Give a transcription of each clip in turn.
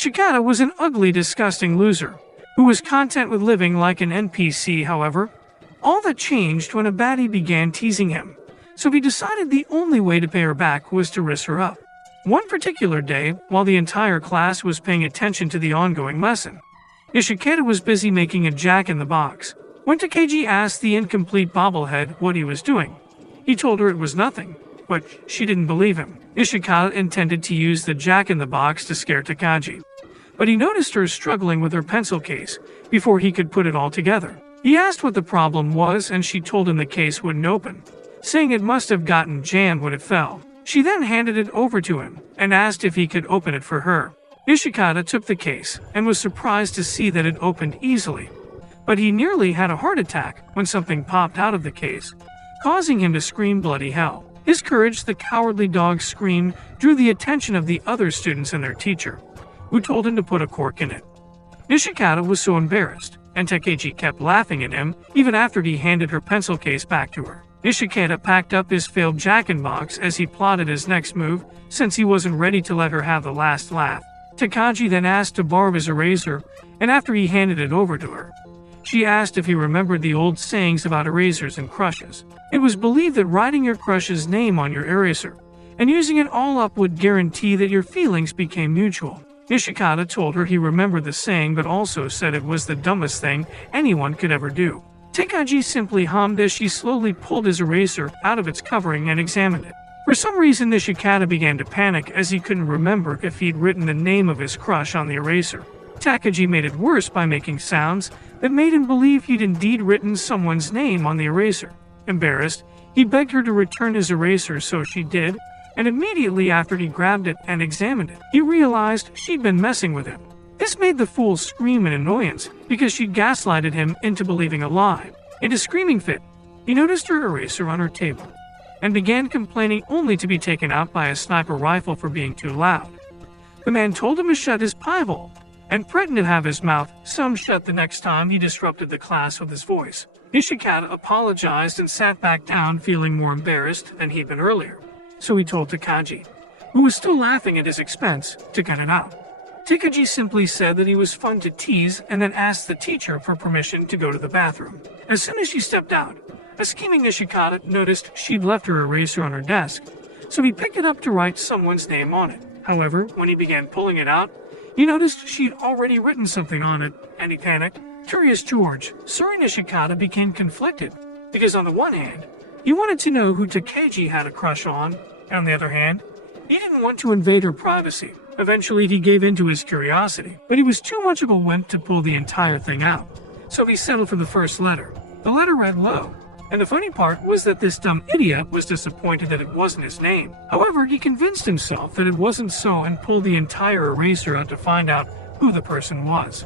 Nishikata was an ugly, disgusting loser, who was content with living like an NPC. However, all that changed when a baddie began teasing him, so he decided the only way to pay her back was to risk her up. One particular day, while the entire class was paying attention to the ongoing lesson, Nishikata was busy making a jack-in-the-box when Takeji asked the incomplete bobblehead what he was doing. He told her it was nothing, but she didn't believe him. Nishikata intended to use the jack-in-the-box to scare Takeji, but he noticed her struggling with her pencil case before he could put it all together. He asked what the problem was, and she told him the case wouldn't open, saying it must have gotten jammed when it fell. She then handed it over to him and asked if he could open it for her. Nishikata took the case and was surprised to see that it opened easily, but he nearly had a heart attack when something popped out of the case, causing him to scream bloody hell. His courage, the cowardly dog screamed, drew the attention of the other students and their teacher, who told him to put a cork in it. Nishikata was so embarrassed, and Takeji kept laughing at him even after he handed her pencil case back to her. Nishikata packed up his failed jack-in-box as he plotted his next move, since he wasn't ready to let her have the last laugh. Takeji then asked to borrow his eraser, and after he handed it over to her, she asked if he remembered the old sayings about erasers and crushes. It was believed that writing your crush's name on your eraser and using it all up would guarantee that your feelings became mutual. Nishikata told her he remembered the saying, but also said it was the dumbest thing anyone could ever do. Takeji simply hummed as she slowly pulled his eraser out of its covering and examined it. For some reason, Nishikata began to panic as he couldn't remember if he'd written the name of his crush on the eraser. Takeji made it worse by making sounds that made him believe he'd indeed written someone's name on the eraser. Embarrassed, he begged her to return his eraser, so she did, and immediately after he grabbed it and examined it, he realized she'd been messing with him. This made the fool scream in annoyance because she'd gaslighted him into believing a lie. In a screaming fit, he noticed her eraser on her table and began complaining, only to be taken out by a sniper rifle for being too loud. The man told him to shut his pie hole and threatened to have his mouth sewn shut the next time he disrupted the class with his voice. Nishikata apologized and sat back down, feeling more embarrassed than he'd been earlier. So he told Takeji, who was still laughing at his expense, to cut it out. Takeji simply said that he was fun to tease and then asked the teacher for permission to go to the bathroom. As soon as she stepped out, a scheming Nishikata noticed she'd left her eraser on her desk, so he picked it up to write someone's name on it. However, when he began pulling it out, he noticed she'd already written something on it, and he panicked. Curious George, sorry, Nishikata became conflicted, because on the one hand, he wanted to know who Takeji had a crush on, and on the other hand, he didn't want to invade her privacy. Eventually, he gave in to his curiosity, but he was too much of a wimp to pull the entire thing out, so he settled for the first letter. The letter read Lo, and the funny part was that this dumb idiot was disappointed that it wasn't his name. However, he convinced himself that it wasn't so and pulled the entire eraser out to find out who the person was.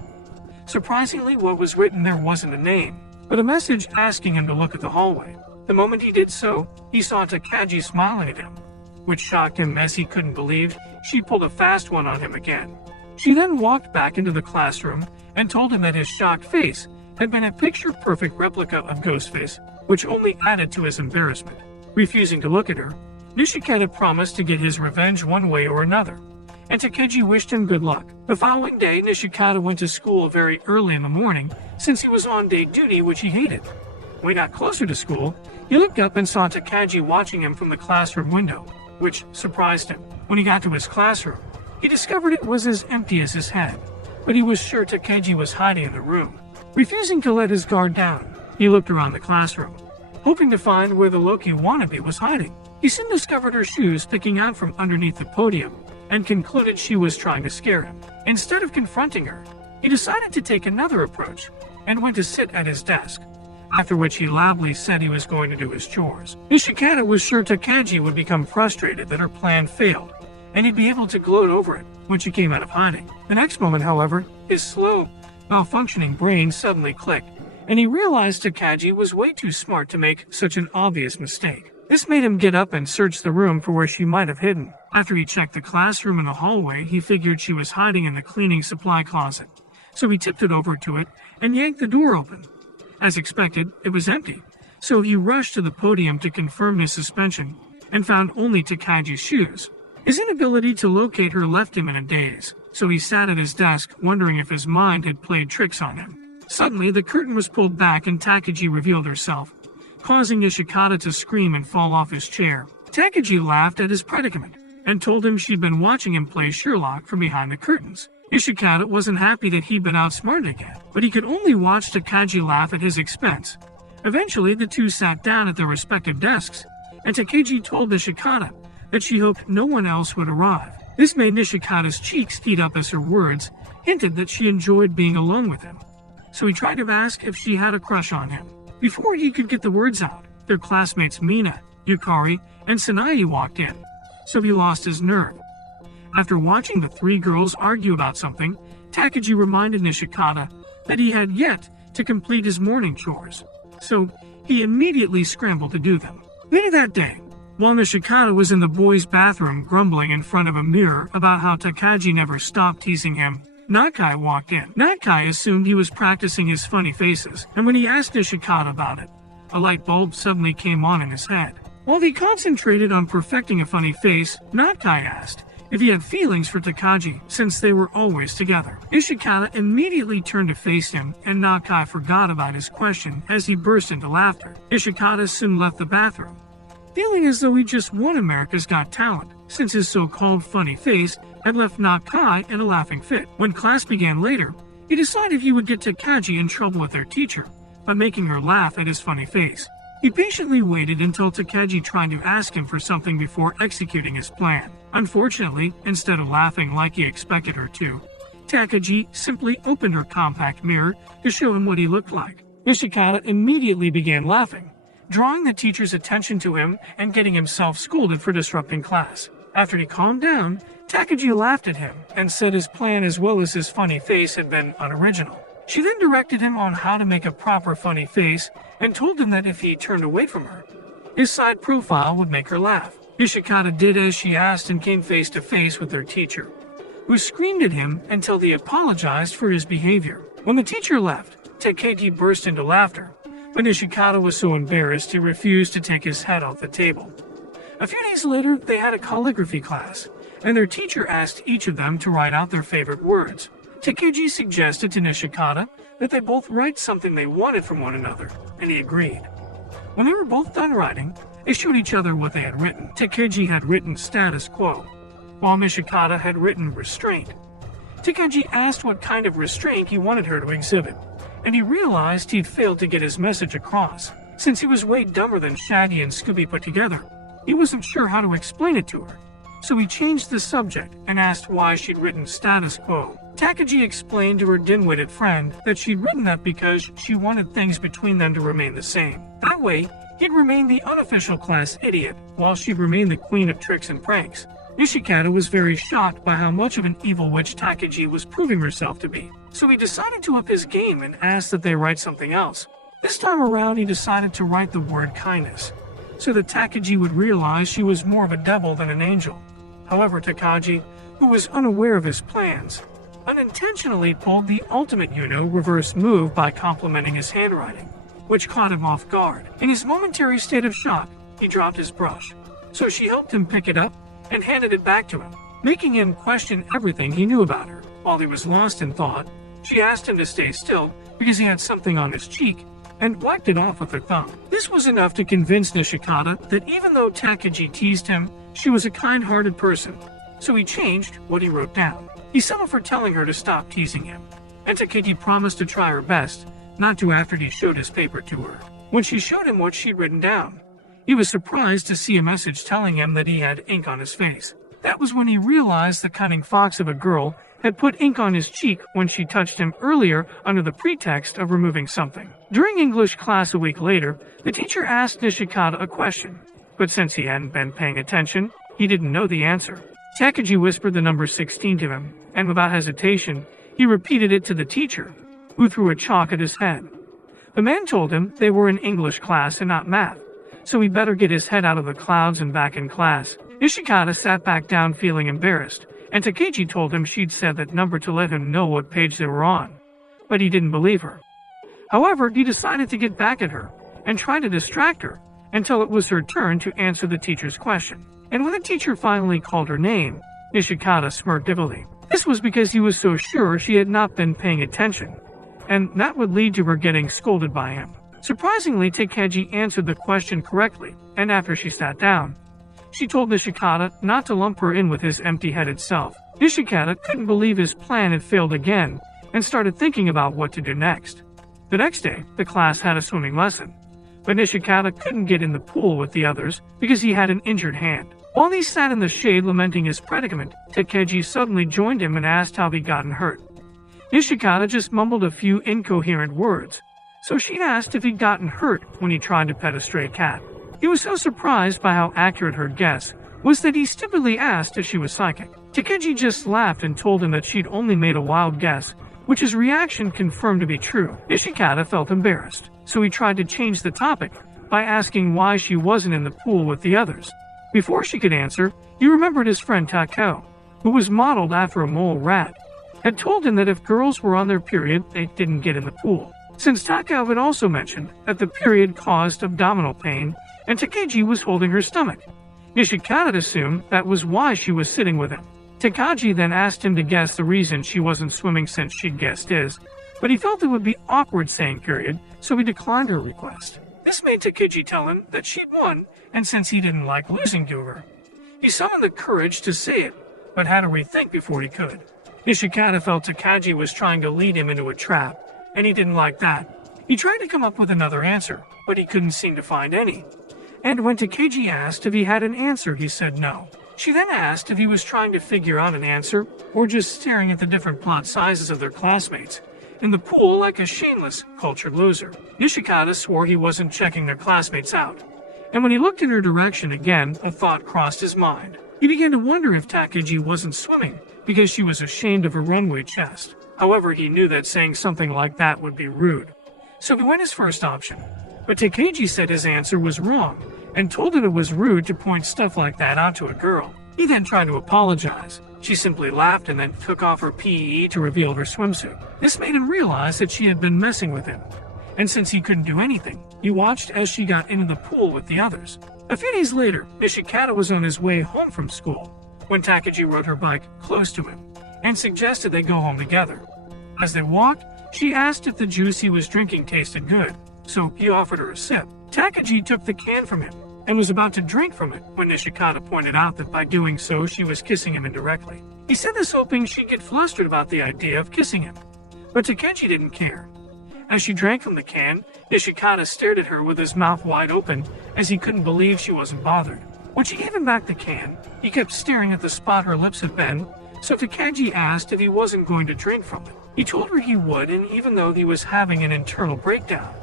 Surprisingly, what was written there wasn't a name, but a message asking him to look at the hallway. The moment he did so, he saw Takeji smiling at him, which shocked him as he couldn't believe she pulled a fast one on him again. She then walked back into the classroom and told him that his shocked face had been a picture-perfect replica of Ghostface, which only added to his embarrassment. Refusing to look at her, Nishikata promised to get his revenge one way or another, and Takeji wished him good luck. The following day, Nishikata went to school very early in the morning since he was on day duty, which he hated. When he got closer to school, he looked up and saw Takeji watching him from the classroom window, which surprised him. When he got to his classroom, he discovered it was as empty as his head, but he was sure Takeji was hiding in the room. Refusing to let his guard down, he looked around the classroom, hoping to find where the Loki wannabe was hiding. He soon discovered her shoes sticking out from underneath the podium and concluded she was trying to scare him. Instead of confronting her, he decided to take another approach and went to sit at his desk, after which he loudly said he was going to do his chores. Nishikata was sure Takeji would become frustrated that her plan failed, and he'd be able to gloat over it when she came out of hiding. The next moment, however, his slow, malfunctioning brain suddenly clicked, and he realized Takeji was way too smart to make such an obvious mistake. This made him get up and search the room for where she might have hidden. After he checked the classroom and the hallway, he figured she was hiding in the cleaning supply closet, so he tipped it over to it and yanked the door open. As expected, it was empty, so he rushed to the podium to confirm his suspension and found only Takeji's shoes. His inability to locate her left him in a daze. so he sat at his desk, wondering if his mind had played tricks on him. Suddenly, the curtain was pulled back and Takagi revealed herself, causing Nishikata to scream and fall off his chair. Takagi laughed at his predicament and told him she'd been watching him play Sherlock from behind the curtains. Nishikata wasn't happy that he'd been outsmarted again, but he could only watch Takagi laugh at his expense. Eventually, the two sat down at their respective desks, and Takagi told Nishikata that she hoped no one else would arrive. This made Nishikata's cheeks heat up as her words hinted that she enjoyed being alone with him. So he tried to ask if she had a crush on him. Before he could get the words out, their classmates Mina, Yukari, and Sanae walked in, so he lost his nerve. After watching the three girls argue about something, Takagi reminded Nishikata that he had yet to complete his morning chores, so he immediately scrambled to do them. Later that day, while Nishikata was in the boys' bathroom grumbling in front of a mirror about how Takagi never stopped teasing him, Nakai walked in. Nakai assumed he was practicing his funny faces, and when he asked Nishikata about it, a light bulb suddenly came on in his head. While he concentrated on perfecting a funny face, Nakai asked if he had feelings for Takagi since they were always together. Nishikata immediately turned to face him, and Nakai forgot about his question as he burst into laughter. Nishikata soon left the bathroom, feeling as though he just won America's Got Talent, since his so-called funny face had left Nakai in a laughing fit. When class began later, he decided he would get Takagi in trouble with their teacher by making her laugh at his funny face. He patiently waited until Takagi tried to ask him for something before executing his plan. Unfortunately, instead of laughing like he expected her to, Takagi simply opened her compact mirror to show him what he looked like. Nishikata immediately began laughing, drawing the teacher's attention to him and getting himself scolded for disrupting class. After he calmed down, Takagi laughed at him and said his plan as well as his funny face had been unoriginal. She then directed him on how to make a proper funny face and told him that if he turned away from her, his side profile would make her laugh. Nishikata did as she asked and came face to face with her teacher, who screamed at him until he apologized for his behavior. When the teacher left, Takagi burst into laughter, but Nishikata was so embarrassed he refused to take his head off the table. A few days later, they had a calligraphy class, and their teacher asked each of them to write out their favorite words. Takagi suggested to Nishikata that they both write something they wanted from one another, and he agreed. When they were both done writing, they showed each other what they had written. Takagi had written status quo, while Nishikata had written restraint. Takagi asked what kind of restraint he wanted her to exhibit, and he realized he'd failed to get his message across. Since he was way dumber than Shaggy and Scooby put together, he wasn't sure how to explain it to her, so he changed the subject and asked why she'd written status quo. Takagi explained to her dim-witted friend that she'd written that because she wanted things between them to remain the same. That way, he'd remain the unofficial class idiot, while she'd remain the queen of tricks and pranks. Nishikata was very shocked by how much of an evil witch Takagi was proving herself to be, so he decided to up his game and asked that they write something else. This time around, he decided to write the word kindness, so that Takagi would realize she was more of a devil than an angel. However, Takagi, who was unaware of his plans, unintentionally pulled the ultimate reverse move by complimenting his handwriting, which caught him off guard. In his momentary state of shock, he dropped his brush, so she helped him pick it up and handed it back to him, making him question everything he knew about her. While he was lost in thought, she asked him to stay still because he had something on his cheek and wiped it off with her thumb. This was enough to convince Nishikata that even though Takagi teased him, she was a kind-hearted person, so he changed what he wrote down. He settled for telling her to stop teasing him, and Takagi promised to try her best not to after he showed his paper to her. When she showed him what she'd written down, he was surprised to see a message telling him that he had ink on his face. That was when he realized the cunning fox of a girl had put ink on his cheek when she touched him earlier under the pretext of removing something. During English class a week later, the teacher asked Nishikata a question, but since he hadn't been paying attention, he didn't know the answer. Takagi whispered the number 16 to him, and without hesitation, he repeated it to the teacher, who threw a chalk at his head. The man told him they were in English class and not math, so he better get his head out of the clouds and back in class. Nishikata sat back down feeling embarrassed, and Takagi told him she'd said that number to let him know what page they were on, but he didn't believe her. However, he decided to get back at her and try to distract her until it was her turn to answer the teacher's question. And when the teacher finally called her name, Nishikata smirked evilly. This was because he was so sure she had not been paying attention, and that would lead to her getting scolded by him. Surprisingly, Takeji answered the question correctly, and after she sat down, she told Nishikata not to lump her in with his empty-headed self. Nishikata couldn't believe his plan had failed again, and started thinking about what to do next. The next day, the class had a swimming lesson, but Nishikata couldn't get in the pool with the others because he had an injured hand. While he sat in the shade lamenting his predicament, Takeji suddenly joined him and asked how he'd gotten hurt. Nishikata just mumbled a few incoherent words, so she asked if he'd gotten hurt when he tried to pet a stray cat. He was so surprised by how accurate her guess was that he stupidly asked if she was psychic. Takeji just laughed and told him that she'd only made a wild guess, which his reaction confirmed to be true. Nishikata felt embarrassed, so he tried to change the topic by asking why she wasn't in the pool with the others. Before she could answer, he remembered his friend Takao, who was modeled after a mole rat, had told him that if girls were on their period, they didn't get in the pool. Since Takao had also mentioned that the period caused abdominal pain, and Takeji was holding her stomach, Nishikata assumed that was why she was sitting with him. Takeji then asked him to guess the reason she wasn't swimming since she'd guessed his, but he felt it would be awkward saying period, so he declined her request. This made Takeji tell him that she'd won, and since he didn't like losing to her, he summoned the courage to say it, but had to rethink before he could. Nishikata felt Takeji was trying to lead him into a trap, and he didn't like that. He tried to come up with another answer, but he couldn't seem to find any. And when Takeji asked if he had an answer, he said no. She then asked if he was trying to figure out an answer, or just staring at the different plot sizes of their classmates in the pool like a shameless, cultured loser. Nishikata swore he wasn't checking their classmates out, and when he looked in her direction again, a thought crossed his mind. He began to wonder if Takeji wasn't swimming because she was ashamed of her runway chest. However, he knew that saying something like that would be rude, so he went his first option. But Takeji said his answer was wrong, and told him it was rude to point stuff like that out to a girl. He then tried to apologize. She simply laughed and then took off her PEE to reveal her swimsuit. This made him realize that she had been messing with him, and since he couldn't do anything, he watched as she got into the pool with the others. A few days later, Nishikata was on his way home from school when Takeji rode her bike close to him and suggested they go home together. As they walked, she asked if the juice he was drinking tasted good, so he offered her a sip. Takeji took the can from him and was about to drink from it when Nishikata pointed out that by doing so she was kissing him indirectly. He said this hoping she'd get flustered about the idea of kissing him, but Takeji didn't care. As she drank from the can, Nishikata stared at her with his mouth wide open as he couldn't believe she wasn't bothered. When she gave him back the can, he kept staring at the spot her lips had been, so Takeji asked if he wasn't going to drink from it. He told her he would, and even though he was having an internal breakdown,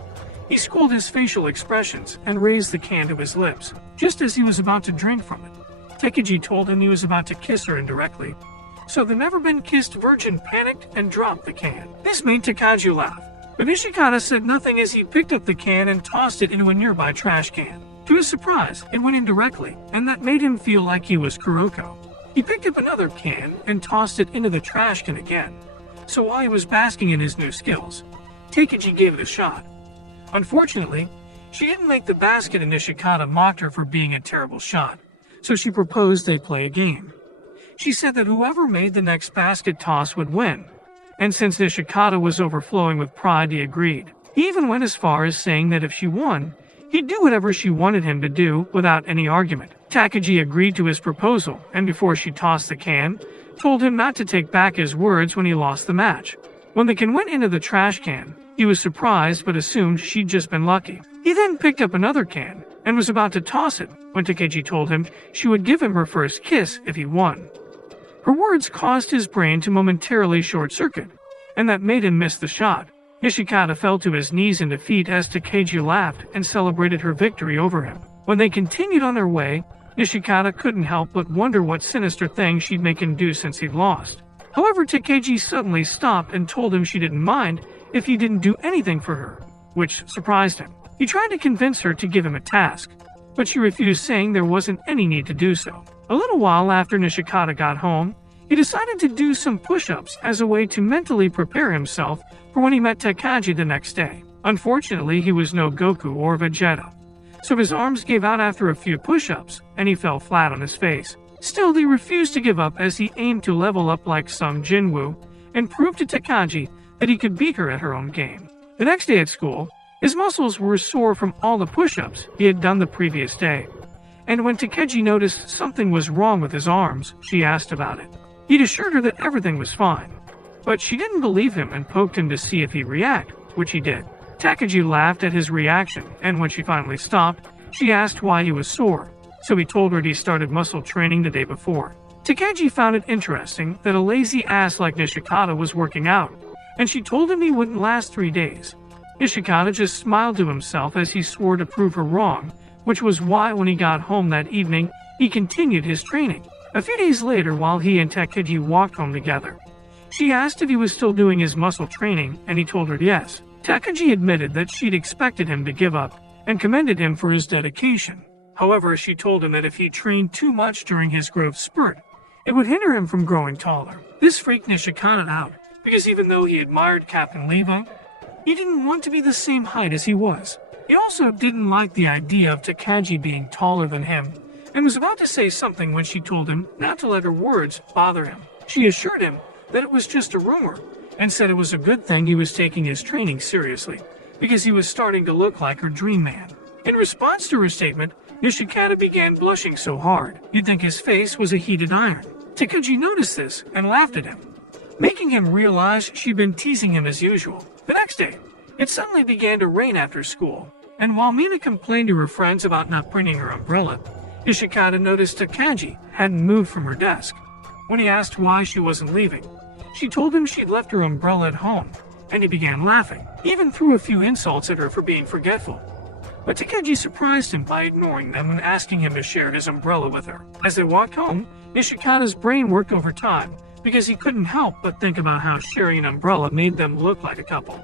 he schooled his facial expressions and raised the can to his lips, just as he was about to drink from it. Takeji told him he was about to kiss her indirectly, so the never-been-kissed virgin panicked and dropped the can. This made Takeji laugh, but Nishikata said nothing as he picked up the can and tossed it into a nearby trash can. To his surprise, it went in directly, and that made him feel like he was Kuroko. He picked up another can and tossed it into the trash can again. So while he was basking in his new skills, Takeji gave it a shot. Unfortunately, she didn't make the basket and Nishikata mocked her for being a terrible shot, so she proposed they play a game. She said that whoever made the next basket toss would win, and since Nishikata was overflowing with pride, he agreed. He even went as far as saying that if she won, he'd do whatever she wanted him to do without any argument. Takeji agreed to his proposal, and before she tossed the can, told him not to take back his words when he lost the match. When the can went into the trash can, he was surprised but assumed she'd just been lucky. He then picked up another can and was about to toss it when Takeji told him she would give him her first kiss if he won. Her words caused his brain to momentarily short-circuit, and that made him miss the shot. Nishikata fell to his knees in defeat as Takeji laughed and celebrated her victory over him. When they continued on their way, Nishikata couldn't help but wonder what sinister thing she'd make him do since he'd lost. However, Takeji suddenly stopped and told him she didn't mind if he didn't do anything for her, which surprised him. He tried to convince her to give him a task, but she refused, saying there wasn't any need to do so. A little while after Nishikata got home, he decided to do some push-ups as a way to mentally prepare himself for when he met Takeji the next day. Unfortunately, he was no Goku or Vegeta, so his arms gave out after a few push-ups, and he fell flat on his face. Still, they refused to give up as he aimed to level up like Sung Jinwoo and prove to Takagi that he could beat her at her own game. The next day at school, his muscles were sore from all the push-ups he had done the previous day. And when Takagi noticed something was wrong with his arms, she asked about it. He'd assured her that everything was fine. But she didn't believe him and poked him to see if he'd react, which he did. Takagi laughed at his reaction, and when she finally stopped, she asked why he was sore. So he told her he started muscle training the day before. Takagi found it interesting that a lazy ass like Nishikata was working out, and she told him he wouldn't last 3 days. Nishikata just smiled to himself as he swore to prove her wrong, which was why when he got home that evening, he continued his training. A few days later, while he and Takagi walked home together, she asked if he was still doing his muscle training, and he told her yes. Takagi admitted that she'd expected him to give up and commended him for his dedication. However, she told him that if he trained too much during his growth spurt, it would hinder him from growing taller. This freaked Nishikata out, because even though he admired Captain Levi, he didn't want to be the same height as he was. He also didn't like the idea of Takagi being taller than him, and was about to say something when she told him not to let her words bother him. She assured him that it was just a rumor, and said it was a good thing he was taking his training seriously, because he was starting to look like her dream man. In response to her statement, Nishikata began blushing so hard, you'd think his face was a heated iron. Takagi noticed this and laughed at him, making him realize she'd been teasing him as usual. The next day, it suddenly began to rain after school, and while Mina complained to her friends about not bringing her umbrella, Nishikata noticed Takagi hadn't moved from her desk. When he asked why she wasn't leaving, she told him she'd left her umbrella at home, and he began laughing. He even threw a few insults at her for being forgetful. But Takagi surprised him by ignoring them and asking him to share his umbrella with her. As they walked home, Nishikata's brain worked overtime because he couldn't help but think about how sharing an umbrella made them look like a couple.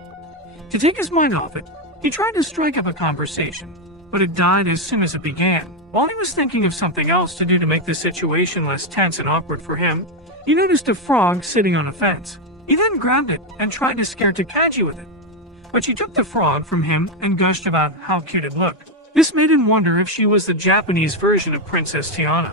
To take his mind off it, he tried to strike up a conversation, but it died as soon as it began. While he was thinking of something else to do to make the situation less tense and awkward for him, he noticed a frog sitting on a fence. He then grabbed it and tried to scare Takagi with it, but she took the frog from him and gushed about how cute it looked. This made him wonder if she was the Japanese version of Princess Tiana.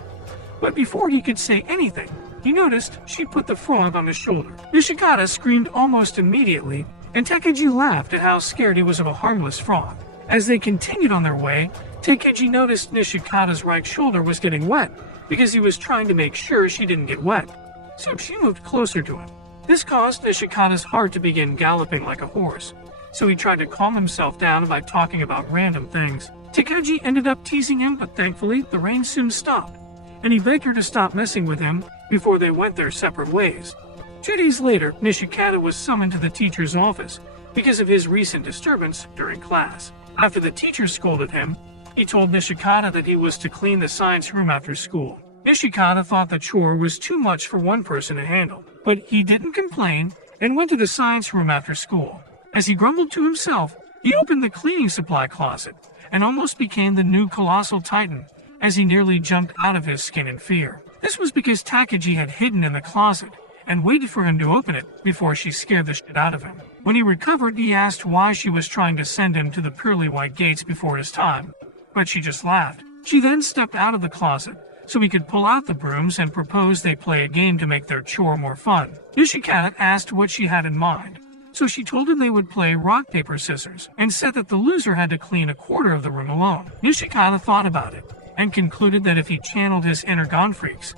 But before he could say anything, he noticed she put the frog on his shoulder. Nishikata screamed almost immediately, and Takagi laughed at how scared he was of a harmless frog. As they continued on their way, Takagi noticed Nishikata's right shoulder was getting wet because he was trying to make sure she didn't get wet. So she moved closer to him. This caused Nishikata's heart to begin galloping like a horse, so he tried to calm himself down by talking about random things. Takagi ended up teasing him, but thankfully the rain soon stopped, and he begged her to stop messing with him before they went their separate ways. 2 days later, Nishikata was summoned to the teacher's office because of his recent disturbance during class. After the teacher scolded him, he told Nishikata that he was to clean the science room after school. Nishikata thought the chore was too much for one person to handle, but he didn't complain and went to the science room after school. As he grumbled to himself, he opened the cleaning supply closet and almost became the new colossal titan as he nearly jumped out of his skin in fear. This was because Takagi had hidden in the closet and waited for him to open it before she scared the shit out of him. When he recovered, he asked why she was trying to send him to the pearly white gates before his time, but she just laughed. She then stepped out of the closet so he could pull out the brooms and proposed they play a game to make their chore more fun. Nishikata asked what she had in mind, so she told him they would play rock, paper, scissors, and said that the loser had to clean a quarter of the room alone. Nishikata thought about it, and concluded that if he channeled his inner Gonfreaks,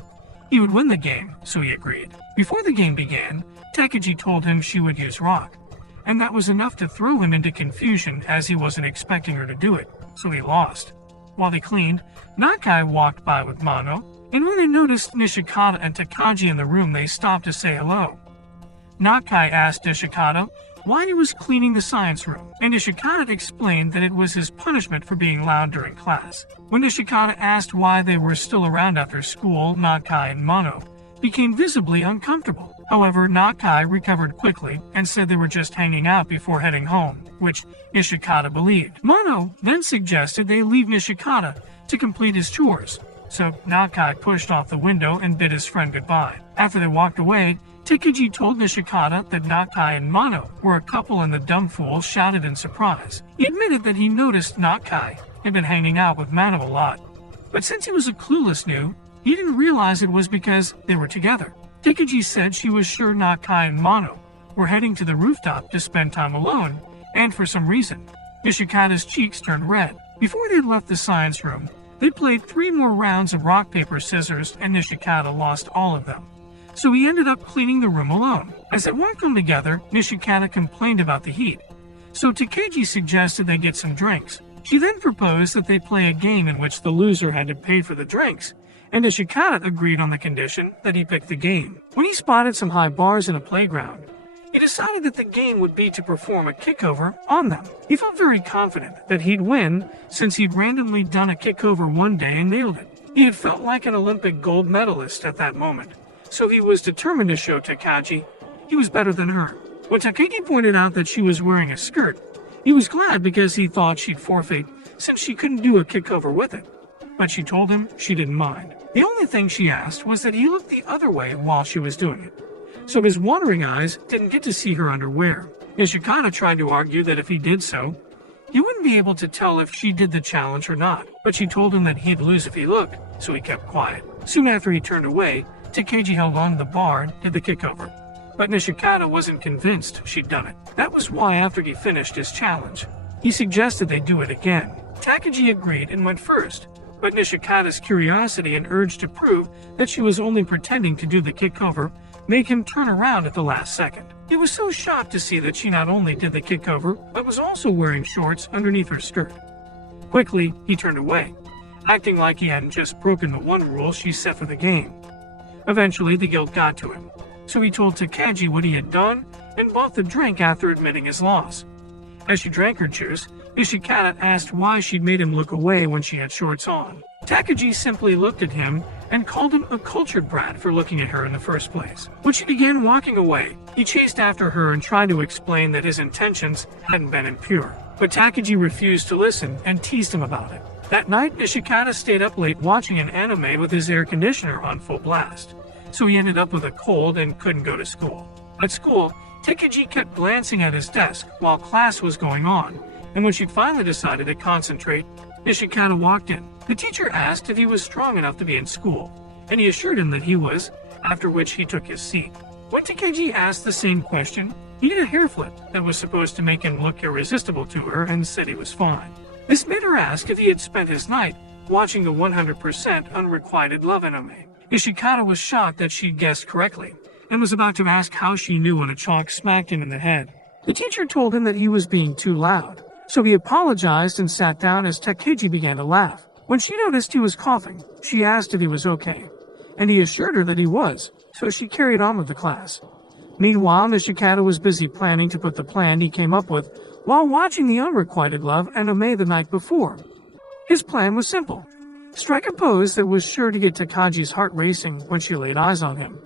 he would win the game, so he agreed. Before the game began, Takagi told him she would use rock, and that was enough to throw him into confusion as he wasn't expecting her to do it, so he lost. While they cleaned, Nakai walked by with Mano, and when they noticed Nishikata and Takagi in the room, they stopped to say hello. Nakai asked Nishikata why he was cleaning the science room, and Nishikata explained that it was his punishment for being loud during class. When Nishikata asked why they were still around after school, Nakai and Mano became visibly uncomfortable. However, Nakai recovered quickly and said they were just hanging out before heading home, which Nishikata believed. Mano then suggested they leave Nishikata to complete his chores, so Nakai pushed off the window and bid his friend goodbye. After they walked away, Takagi told Nishikata that Nakai and Mano were a couple, and the dumb fool shouted in surprise. He admitted that he noticed Nakai had been hanging out with Mano a lot, but since he was a clueless noob, He didn't realize it was because they were together. Takeji said she was sure Nakai and Mono were heading to the rooftop to spend time alone, and for some reason, Nishikata's cheeks turned red. Before they left the science room, they played 3 more rounds of rock, paper, scissors, and Nishikata lost all of them. So he ended up cleaning the room alone. As they walked home together, Nishikata complained about the heat. So Takeji suggested they get some drinks. She then proposed that they play a game in which the loser had to pay for the drinks, and Nishikata agreed on the condition that he pick the game. When he spotted some high bars in a playground, he decided that the game would be to perform a kickover on them. He felt very confident that he'd win since he'd randomly done a kickover one day and nailed it. He had felt like an Olympic gold medalist at that moment, so he was determined to show Takagi he was better than her. When Takagi pointed out that she was wearing a skirt, he was glad because he thought she'd forfeit since she couldn't do a kickover with it. But she told him she didn't mind. The only thing she asked was that he look the other way while she was doing it, so his wandering eyes didn't get to see her underwear. Nishikata tried to argue that if he did so, he wouldn't be able to tell if she did the challenge or not, but she told him that he'd lose if he looked, so he kept quiet. Soon after he turned away, Takeji held on to the bar and did the kickover. But Nishikata wasn't convinced she'd done it. That was why after he finished his challenge, he suggested they do it again. Takagi agreed and went first, but Nishikata's curiosity and urge to prove that she was only pretending to do the kickover made him turn around at the last second. He was so shocked to see that she not only did the kickover, but was also wearing shorts underneath her skirt. Quickly, he turned away, acting like he hadn't just broken the one rule she set for the game. Eventually, the guilt got to him, so he told Takagi what he had done and bought the drink after admitting his loss. As she drank her juice, Nishikata asked why she'd made him look away when she had shorts on. Takagi simply looked at him and called him a cultured brat for looking at her in the first place. When she began walking away, he chased after her and tried to explain that his intentions hadn't been impure. But Takagi refused to listen and teased him about it. That night, Nishikata stayed up late watching an anime with his air conditioner on full blast, so he ended up with a cold and couldn't go to school. At school, Takagi kept glancing at his desk while class was going on, and when she finally decided to concentrate, Nishikata walked in. The teacher asked if he was strong enough to be in school, and he assured him that he was, after which he took his seat. When Takagi asked the same question, he did a hair flip that was supposed to make him look irresistible to her and said he was fine. This made her ask if he had spent his night watching the 100% unrequited love anime. Nishikata was shocked that she'd guessed correctly, and was about to ask how she knew when a chalk smacked him in the head. The teacher told him that he was being too loud, so he apologized and sat down as Takagi began to laugh. When she noticed he was coughing, she asked if he was okay, and he assured her that he was, so she carried on with the class. Meanwhile, Nishikata was busy planning to put the plan he came up with while watching the unrequited love anime the night before. His plan was simple: strike a pose that was sure to get Takagi's heart racing when she laid eyes on him.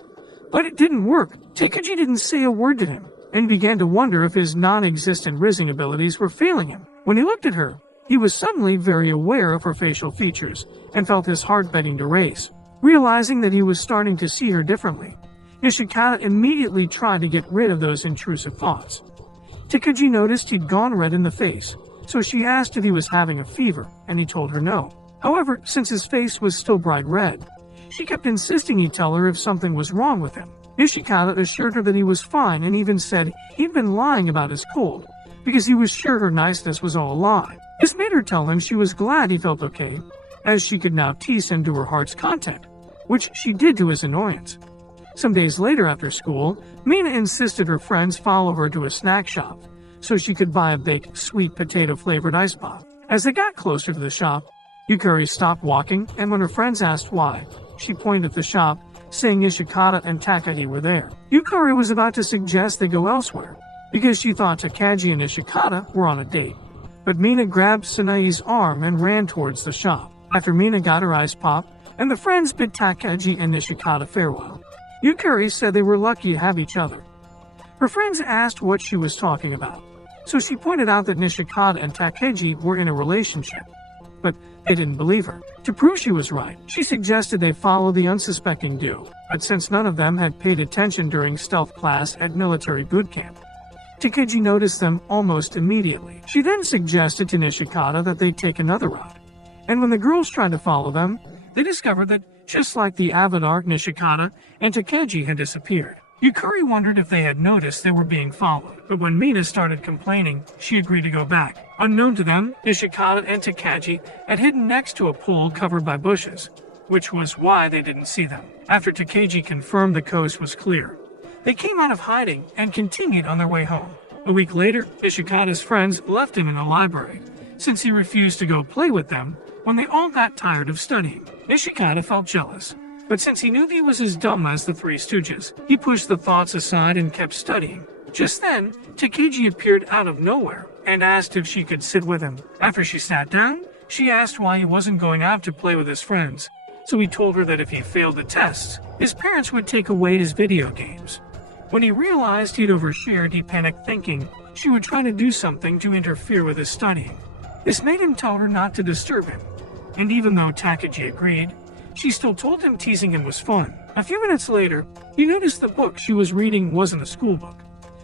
But it didn't work. Takagi didn't say a word to him, and began to wonder if his non-existent rizzing abilities were failing him. When he looked at her, he was suddenly very aware of her facial features, and felt his heart beginning to race. Realizing that he was starting to see her differently, Nishikata immediately tried to get rid of those intrusive thoughts. Takagi noticed he'd gone red in the face, so she asked if he was having a fever, and he told her no. However, since his face was still bright red, she kept insisting he tell her if something was wrong with him. Nishikata assured her that he was fine and even said he'd been lying about his cold, because he was sure her niceness was all a lie. This made her tell him she was glad he felt okay, as she could now tease him to her heart's content, which she did to his annoyance. Some days later after school, Mina insisted her friends follow her to a snack shop so she could buy a baked sweet potato-flavored ice pop. As they got closer to the shop, Yukari stopped walking, and when her friends asked why, she pointed at the shop, saying Nishikata and Takagi were there. Yukari was about to suggest they go elsewhere, because she thought Takagi and Nishikata were on a date. But Mina grabbed Sanai's arm and ran towards the shop. After Mina got her ice pop, and the friends bid Takagi and Nishikata farewell, Yukari said they were lucky to have each other. Her friends asked what she was talking about, so she pointed out that Nishikata and Takagi were in a relationship, but they didn't believe her. To prove she was right, she suggested they follow the unsuspecting duo, but since none of them had paid attention during stealth class at military boot camp, Takagi noticed them almost immediately. She then suggested to Nishikata that they take another route, and when the girls tried to follow them, they discovered that just like the avid art Nishikata and Takeji had disappeared. Yukari wondered if they had noticed they were being followed, but when Mina started complaining, she agreed to go back. Unknown to them, Nishikata and Takeji had hidden next to a pool covered by bushes, which was why they didn't see them. After Takeji confirmed the coast was clear, they came out of hiding and continued on their way home. A week later, Nishikata's friends left him in the library, since he refused to go play with them when they all got tired of studying. Nishikata felt jealous, but since he knew he was as dumb as the Three Stooges, he pushed the thoughts aside and kept studying. Just then, Takeji appeared out of nowhere and asked if she could sit with him. After she sat down, she asked why he wasn't going out to play with his friends, so he told her that if he failed the tests, his parents would take away his video games. When he realized he'd overshared, he panicked, thinking she would try to do something to interfere with his studying. This made him tell her not to disturb him, and even though Takeji agreed, she still told him teasing him was fun. A few minutes later, he noticed the book she was reading wasn't a school book,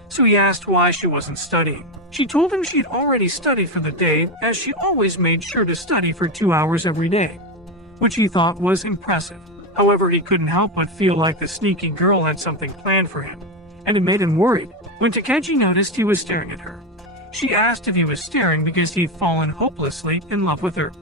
so he asked why she wasn't studying. She told him she'd already studied for the day, as she always made sure to study for 2 hours every day, which he thought was impressive. However, he couldn't help but feel like the sneaky girl had something planned for him, and it made him worried when Takeji noticed he was staring at her. She asked if he was staring because he'd fallen hopelessly in love with her,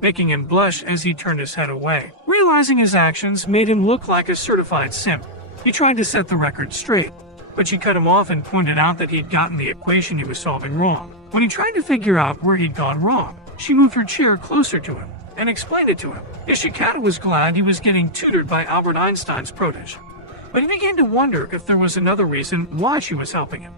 making him blush as he turned his head away. Realizing his actions made him look like a certified simp, he tried to set the record straight, but she cut him off and pointed out that he'd gotten the equation he was solving wrong. When he tried to figure out where he'd gone wrong, she moved her chair closer to him and explained it to him. Nishikata was glad he was getting tutored by Albert Einstein's protege, but he began to wonder if there was another reason why she was helping him.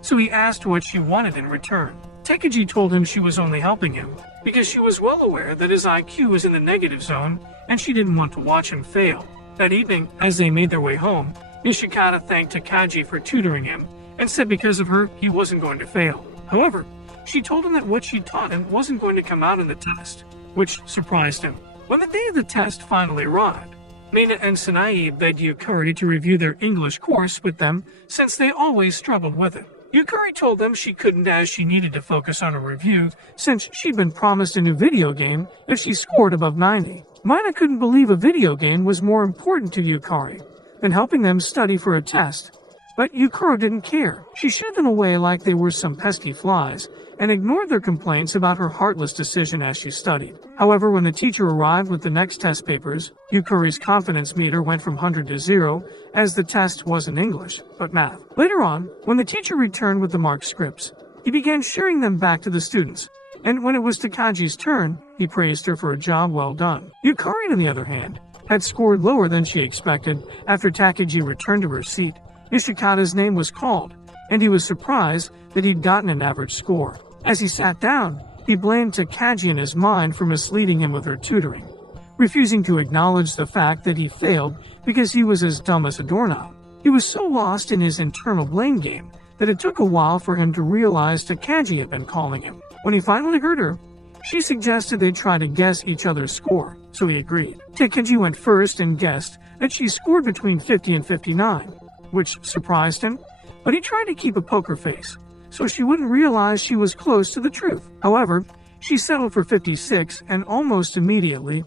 So he asked what she wanted in return. Takeji told him she was only helping him because she was well aware that his IQ was in the negative zone and she didn't want to watch him fail. That evening, as they made their way home, Nishikata thanked Takeji for tutoring him and said because of her, he wasn't going to fail. However, she told him that what she taught him wasn't going to come out in the test, which surprised him. When the day of the test finally arrived, Mina and Sanae begged Yukari to review their English course with them since they always struggled with it. Yukari told them she couldn't as she needed to focus on her review since she'd been promised a new video game if she scored above 90. Mina couldn't believe a video game was more important to Yukari than helping them study for a test, but Yukari didn't care. She shooed them away like they were some pesky flies and ignored their complaints about her heartless decision as she studied. However, when the teacher arrived with the next test papers, Yukari's confidence meter went from 100 to 0, as the test wasn't English, but math. Later on, when the teacher returned with the marked scripts, he began sharing them back to the students, and when it was Takeji's turn, he praised her for a job well done. Yukari, on the other hand, had scored lower than she expected. After Takeji returned to her seat, Nishikata's name was called, and he was surprised that he'd gotten an average score. As he sat down, he blamed Takeji in his mind for misleading him with her tutoring, refusing to acknowledge the fact that he failed because he was as dumb as a doorknob. He was so lost in his internal blame game that it took a while for him to realize Takeji had been calling him. When he finally heard her, she suggested they try to guess each other's score, so he agreed. Takeji went first and guessed that she scored between 50 and 59, which surprised him, but he tried to keep a poker face so she wouldn't realize she was close to the truth. However, she settled for 56, and almost immediately,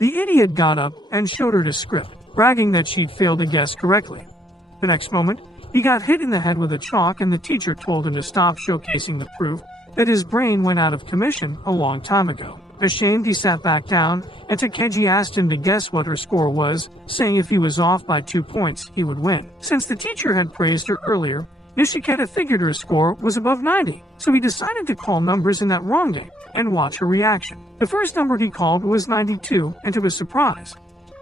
the idiot got up and showed her the script, bragging that she'd failed to guess correctly. The next moment, he got hit in the head with a chalk, and the teacher told him to stop showcasing the proof that his brain went out of commission a long time ago. Ashamed, he sat back down, and Takeji asked him to guess what her score was, saying if he was off by 2 points, he would win. Since the teacher had praised her earlier, Nishikata figured her score was above 90, so he decided to call numbers in that wrong game and watch her reaction. The first number he called was 92, and to his surprise,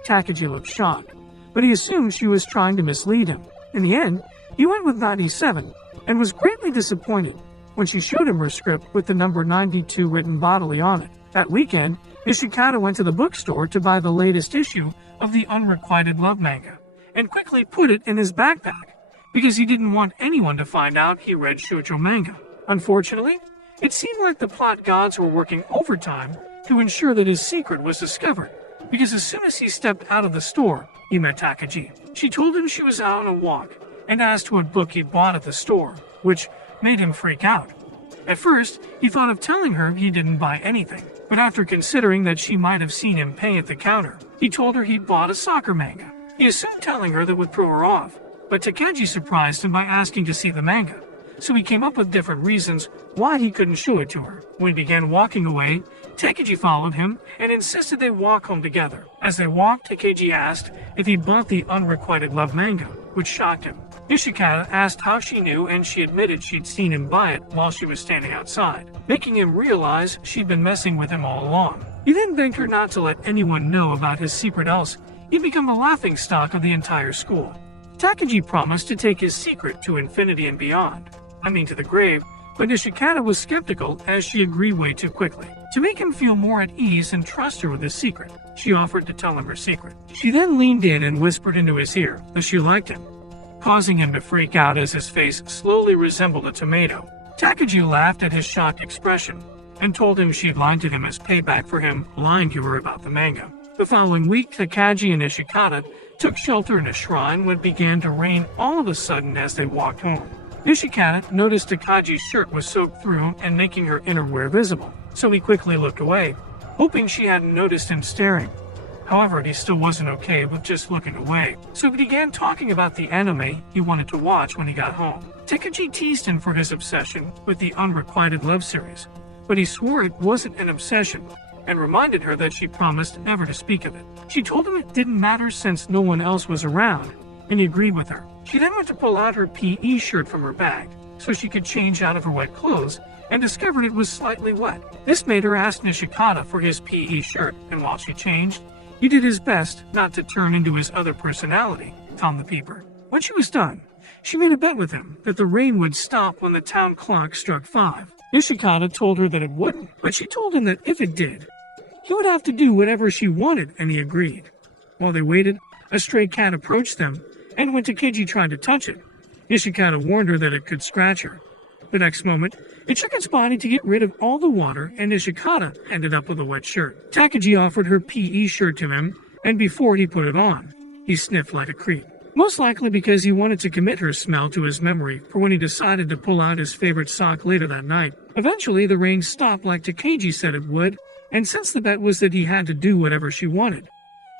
Takeji looked shocked, but he assumed she was trying to mislead him. In the end, he went with 97, and was greatly disappointed when she showed him her script with the number 92 written bodily on it. That weekend, Nishikata went to the bookstore to buy the latest issue of the Unrequited Love manga, and quickly put it in his backpack, because he didn't want anyone to find out he read shoujo manga. Unfortunately, it seemed like the plot gods were working overtime to ensure that his secret was discovered, because as soon as he stepped out of the store, he met Takeji. She told him she was out on a walk, and asked what book he'd bought at the store, which made him freak out. At first, he thought of telling her he didn't buy anything, but after considering that she might have seen him pay at the counter, He told her he'd bought a soccer manga. He assumed telling her that would throw her off, but Takeji surprised him by asking to see the manga, so he came up with different reasons why he couldn't show it to her. When he began walking away, Takeji followed him and insisted they walk home together. As they walked, Takeji asked if he bought the Unrequited Love manga, which shocked him. Nishikata asked how she knew, and she admitted she'd seen him buy it while she was standing outside, making him realize she'd been messing with him all along. He then begged her not to let anyone know about his secret, else he'd become the laughingstock of the entire school. Takeji promised to take his secret to infinity and beyond, to the grave, but Nishikata was skeptical as she agreed way too quickly. To make him feel more at ease and trust her with his secret, she offered to tell him her secret. She then leaned in and whispered into his ear that she liked him, causing him to freak out as his face slowly resembled a tomato. Takeji laughed at his shocked expression and told him she'd lied to him as payback for him lying to her about the manga. The following week, Takeji and Nishikata took shelter in a shrine when it began to rain all of a sudden as they walked home. Nishikata noticed Takeji's shirt was soaked through and making her innerwear visible, so he quickly looked away, hoping she hadn't noticed him staring. However, he still wasn't okay with just looking away, so he began talking about the anime he wanted to watch when he got home. Takeji teased him for his obsession with the Unrequited Love series, but he swore it wasn't an obsession and reminded her that she promised never to speak of it. She told him it didn't matter since no one else was around, and he agreed with her. She then went to pull out her PE shirt from her bag so she could change out of her wet clothes and discovered it was slightly wet. This made her ask Nishikata for his PE shirt, and while she changed, he did his best not to turn into his other personality, Tom the Peeper. When she was done, she made a bet with him that the rain would stop when the town clock struck 5. Nishikata told her that it wouldn't, but she told him that if it did, he would have to do whatever she wanted, and he agreed. While they waited, a stray cat approached them, and when Takeji tried to touch it, Nishikata warned her that it could scratch her. The next moment, it shook its body to get rid of all the water, and Nishikata ended up with a wet shirt. Takeji offered her PE shirt to him, and before he put it on, he sniffed like a creep. Most likely because he wanted to commit her smell to his memory for when he decided to pull out his favorite sock later that night. Eventually, the rain stopped like Takeji said it would, and since the bet was that he had to do whatever she wanted,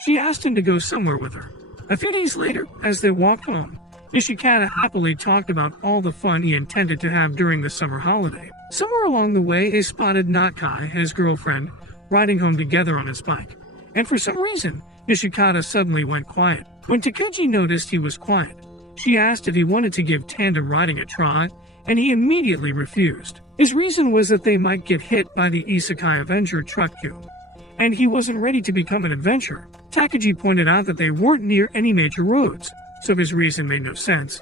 she asked him to go somewhere with her. A few days later, as they walked home, Nishikata happily talked about all the fun he intended to have during the summer holiday. Somewhere along the way, they spotted Nakai and his girlfriend riding home together on his bike, and for some reason, Nishikata suddenly went quiet. When Takeji noticed he was quiet, she asked if he wanted to give tandem riding a try, and he immediately refused. His reason was that they might get hit by the Isekai Avenger truck queue, and he wasn't ready to become an adventurer. Takeji pointed out that they weren't near any major roads, so his reason made no sense.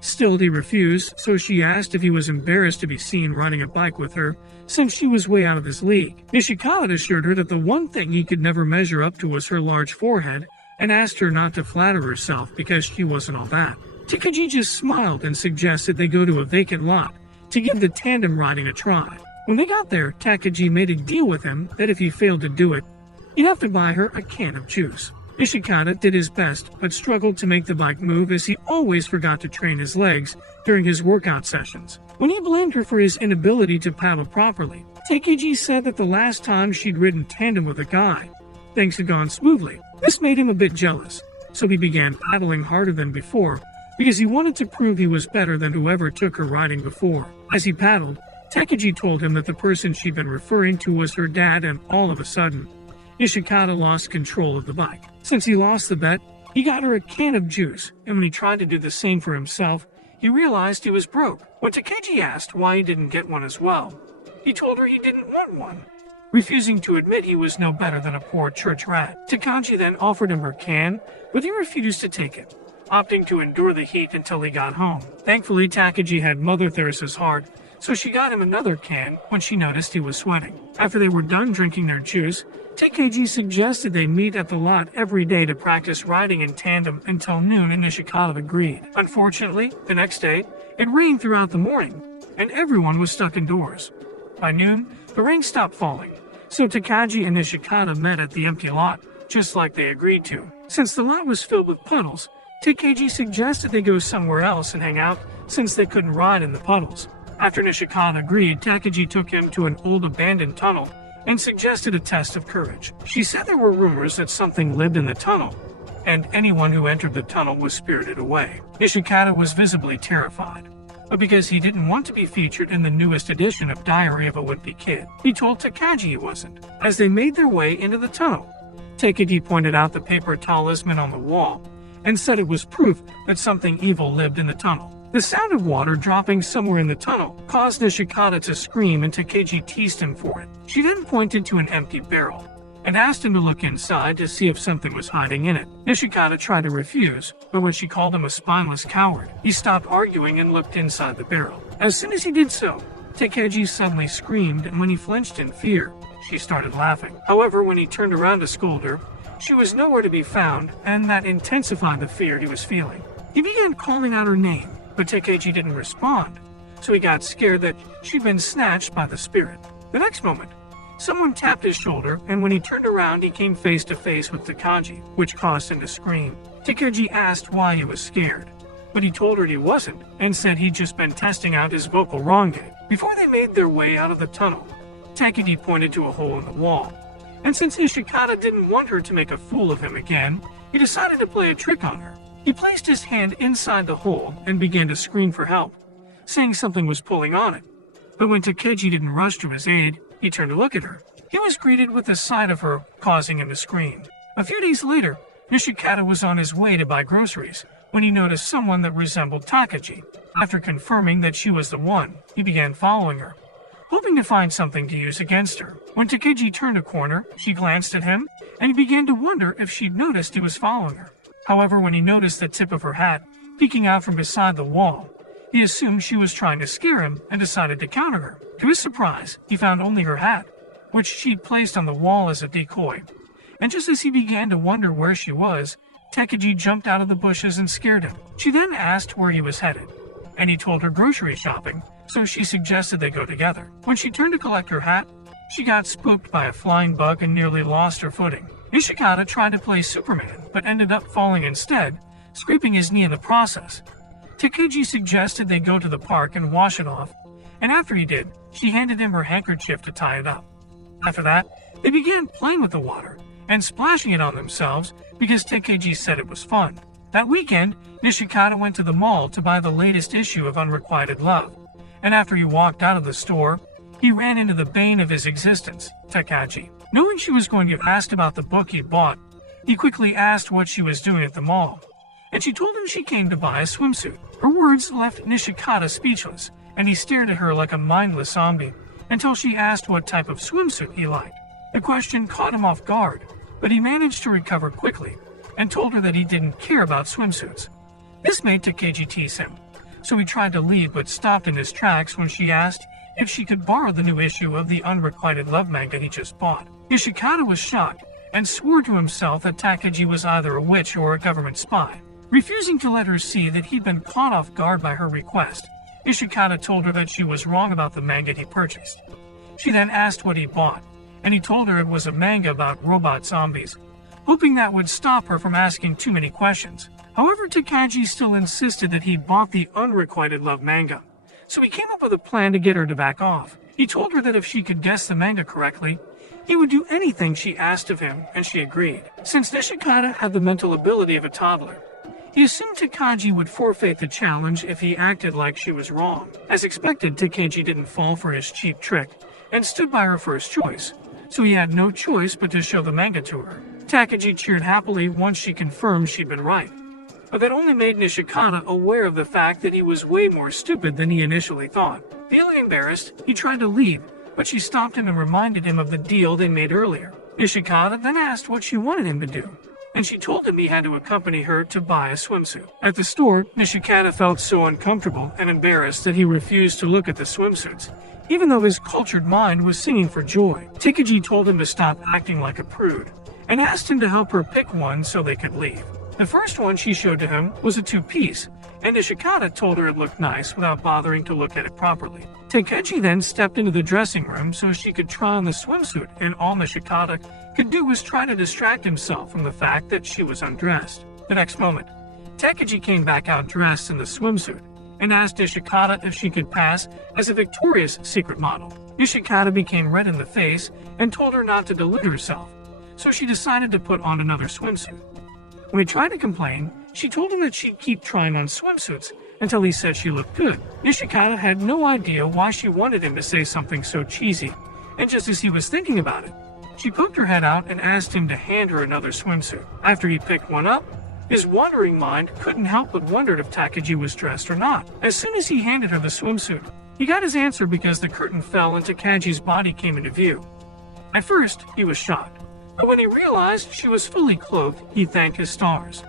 Still, he refused, so she asked if he was embarrassed to be seen riding a bike with her, since she was way out of his league. Nishikata assured her that the one thing he could never measure up to was her large forehead, and asked her not to flatter herself because she wasn't all that. Takeji just smiled and suggested they go to a vacant lot to give the tandem riding a try. When they got there, Takeji made a deal with him that if he failed to do it, he'd have to buy her a can of juice. Nishikata did his best, but struggled to make the bike move as he always forgot to train his legs during his workout sessions. When he blamed her for his inability to paddle properly, Takeji said that the last time she'd ridden tandem with a guy, things had gone smoothly. This made him a bit jealous, so he began paddling harder than before because he wanted to prove he was better than whoever took her riding before. As he paddled, Takeji told him that the person she'd been referring to was her dad, and all of a sudden, Nishikata lost control of the bike. Since he lost the bet, he got her a can of juice, and when he tried to do the same for himself, he realized he was broke. When Takeji asked why he didn't get one as well, he told her he didn't want one, refusing to admit he was no better than a poor church rat. Takeji then offered him her can, but he refused to take it, opting to endure the heat until he got home. Thankfully, Takeji had Mother Teresa's heart, so she got him another can when she noticed he was sweating. After they were done drinking their juice, Takeji suggested they meet at the lot every day to practice riding in tandem until noon, and Nishikata agreed. Unfortunately, the next day, it rained throughout the morning, and everyone was stuck indoors. By noon, the rain stopped falling, so Takeji and Nishikata met at the empty lot, just like they agreed to. Since the lot was filled with puddles, Takeji suggested they go somewhere else and hang out, since they couldn't ride in the puddles. After Nishikata agreed, Takeji took him to an old abandoned tunnel and suggested a test of courage. She said there were rumors that something lived in the tunnel, and anyone who entered the tunnel was spirited away. Nishikata was visibly terrified, but because he didn't want to be featured in the newest edition of Diary of a Wimpy Kid, he told Takagi he wasn't. As they made their way into the tunnel, Takagi pointed out the paper talisman on the wall and said it was proof that something evil lived in the tunnel. The sound of water dropping somewhere in the tunnel caused Nishikata to scream, and Takagi teased him for it. She then pointed to an empty barrel and asked him to look inside to see if something was hiding in it. Nishikata tried to refuse, but when she called him a spineless coward, he stopped arguing and looked inside the barrel. As soon as he did so, Takagi suddenly screamed, and when he flinched in fear, she started laughing. However, when he turned around to scold her, she was nowhere to be found, and that intensified the fear he was feeling. He began calling out her name, but Takagi didn't respond, so he got scared that she'd been snatched by the spirit. The next moment, someone tapped his shoulder, and when he turned around, he came face to face with Takagi, which caused him to scream. Takagi asked why he was scared, but he told her he wasn't, and said he'd just been testing out his vocal range. Before they made their way out of the tunnel, Takagi pointed to a hole in the wall, and since Nishikata didn't want her to make a fool of him again, he decided to play a trick on her. He placed his hand inside the hole and began to scream for help, saying something was pulling on it. But when Takagi didn't rush to his aid, he turned to look at her. He was greeted with the sight of her, causing him to scream. A few days later, Nishikata was on his way to buy groceries when he noticed someone that resembled Takagi. After confirming that she was the one, he began following her, hoping to find something to use against her. When Takagi turned a corner, she glanced at him, and he began to wonder if she'd noticed he was following her. However, when he noticed the tip of her hat peeking out from beside the wall, he assumed she was trying to scare him and decided to counter her. To his surprise, he found only her hat, which she'd placed on the wall as a decoy. And just as he began to wonder where she was, Takagi jumped out of the bushes and scared him. She then asked where he was headed, and he told her grocery shopping, so she suggested they go together. When she turned to collect her hat, she got spooked by a flying bug and nearly lost her footing. Nishikata tried to play Superman, but ended up falling instead, scraping his knee in the process. Takagi suggested they go to the park and wash it off, and after he did, she handed him her handkerchief to tie it up. After that, they began playing with the water and splashing it on themselves because Takagi said it was fun. That weekend, Nishikata went to the mall to buy the latest issue of Unrequited Love, and after he walked out of the store, he ran into the bane of his existence, Takagi. Knowing she was going to get asked about the book he bought, he quickly asked what she was doing at the mall, and she told him she came to buy a swimsuit. Her words left Nishikata speechless, and he stared at her like a mindless zombie until she asked what type of swimsuit he liked. The question caught him off guard, but he managed to recover quickly and told her that he didn't care about swimsuits. This made Takagi tease him, so he tried to leave but stopped in his tracks when she asked if she could borrow the new issue of the Unrequited Love manga he just bought. Nishikata was shocked and swore to himself that Takagi was either a witch or a government spy. Refusing to let her see that he'd been caught off guard by her request, Nishikata told her that she was wrong about the manga he purchased. She then asked what he bought, and he told her it was a manga about robot zombies, hoping that would stop her from asking too many questions. However, Takagi still insisted that he bought the Unrequited Love manga, so he came up with a plan to get her to back off. He told her that if she could guess the manga correctly, he would do anything she asked of him, and she agreed. Since Nishikata had the mental ability of a toddler, he assumed Takagi would forfeit the challenge if he acted like she was wrong. As expected, Takagi didn't fall for his cheap trick and stood by her first choice, so he had no choice but to show the manga to her. Takagi cheered happily once she confirmed she'd been right, but that only made Nishikata aware of the fact that he was way more stupid than he initially thought. Feeling embarrassed, he tried to leave, but she stopped him and reminded him of the deal they made earlier. Nishikata then asked what she wanted him to do, and she told him he had to accompany her to buy a swimsuit. At the store, Nishikata felt so uncomfortable and embarrassed that he refused to look at the swimsuits, even though his cultured mind was singing for joy. Takagi told him to stop acting like a prude, and asked him to help her pick one so they could leave. The first one she showed to him was a two-piece, and Nishikata told her it looked nice without bothering to look at it properly. Takagi then stepped into the dressing room so she could try on the swimsuit, and all Nishikata could do was try to distract himself from the fact that she was undressed. The next moment, Takagi came back out dressed in the swimsuit and asked Nishikata if she could pass as a Victoria's Secret model. Nishikata became red in the face and told her not to delude herself, so she decided to put on another swimsuit. When he tried to complain, she told him that she'd keep trying on swimsuits until he said she looked good. Nishikata had no idea why she wanted him to say something so cheesy, and just as he was thinking about it, she poked her head out and asked him to hand her another swimsuit. After he picked one up, his wandering mind couldn't help but wondered if Takagi was dressed or not. As soon as he handed her the swimsuit, he got his answer because the curtain fell and Takagi's body came into view. At first, he was shocked, but when he realized she was fully clothed, he thanked his stars.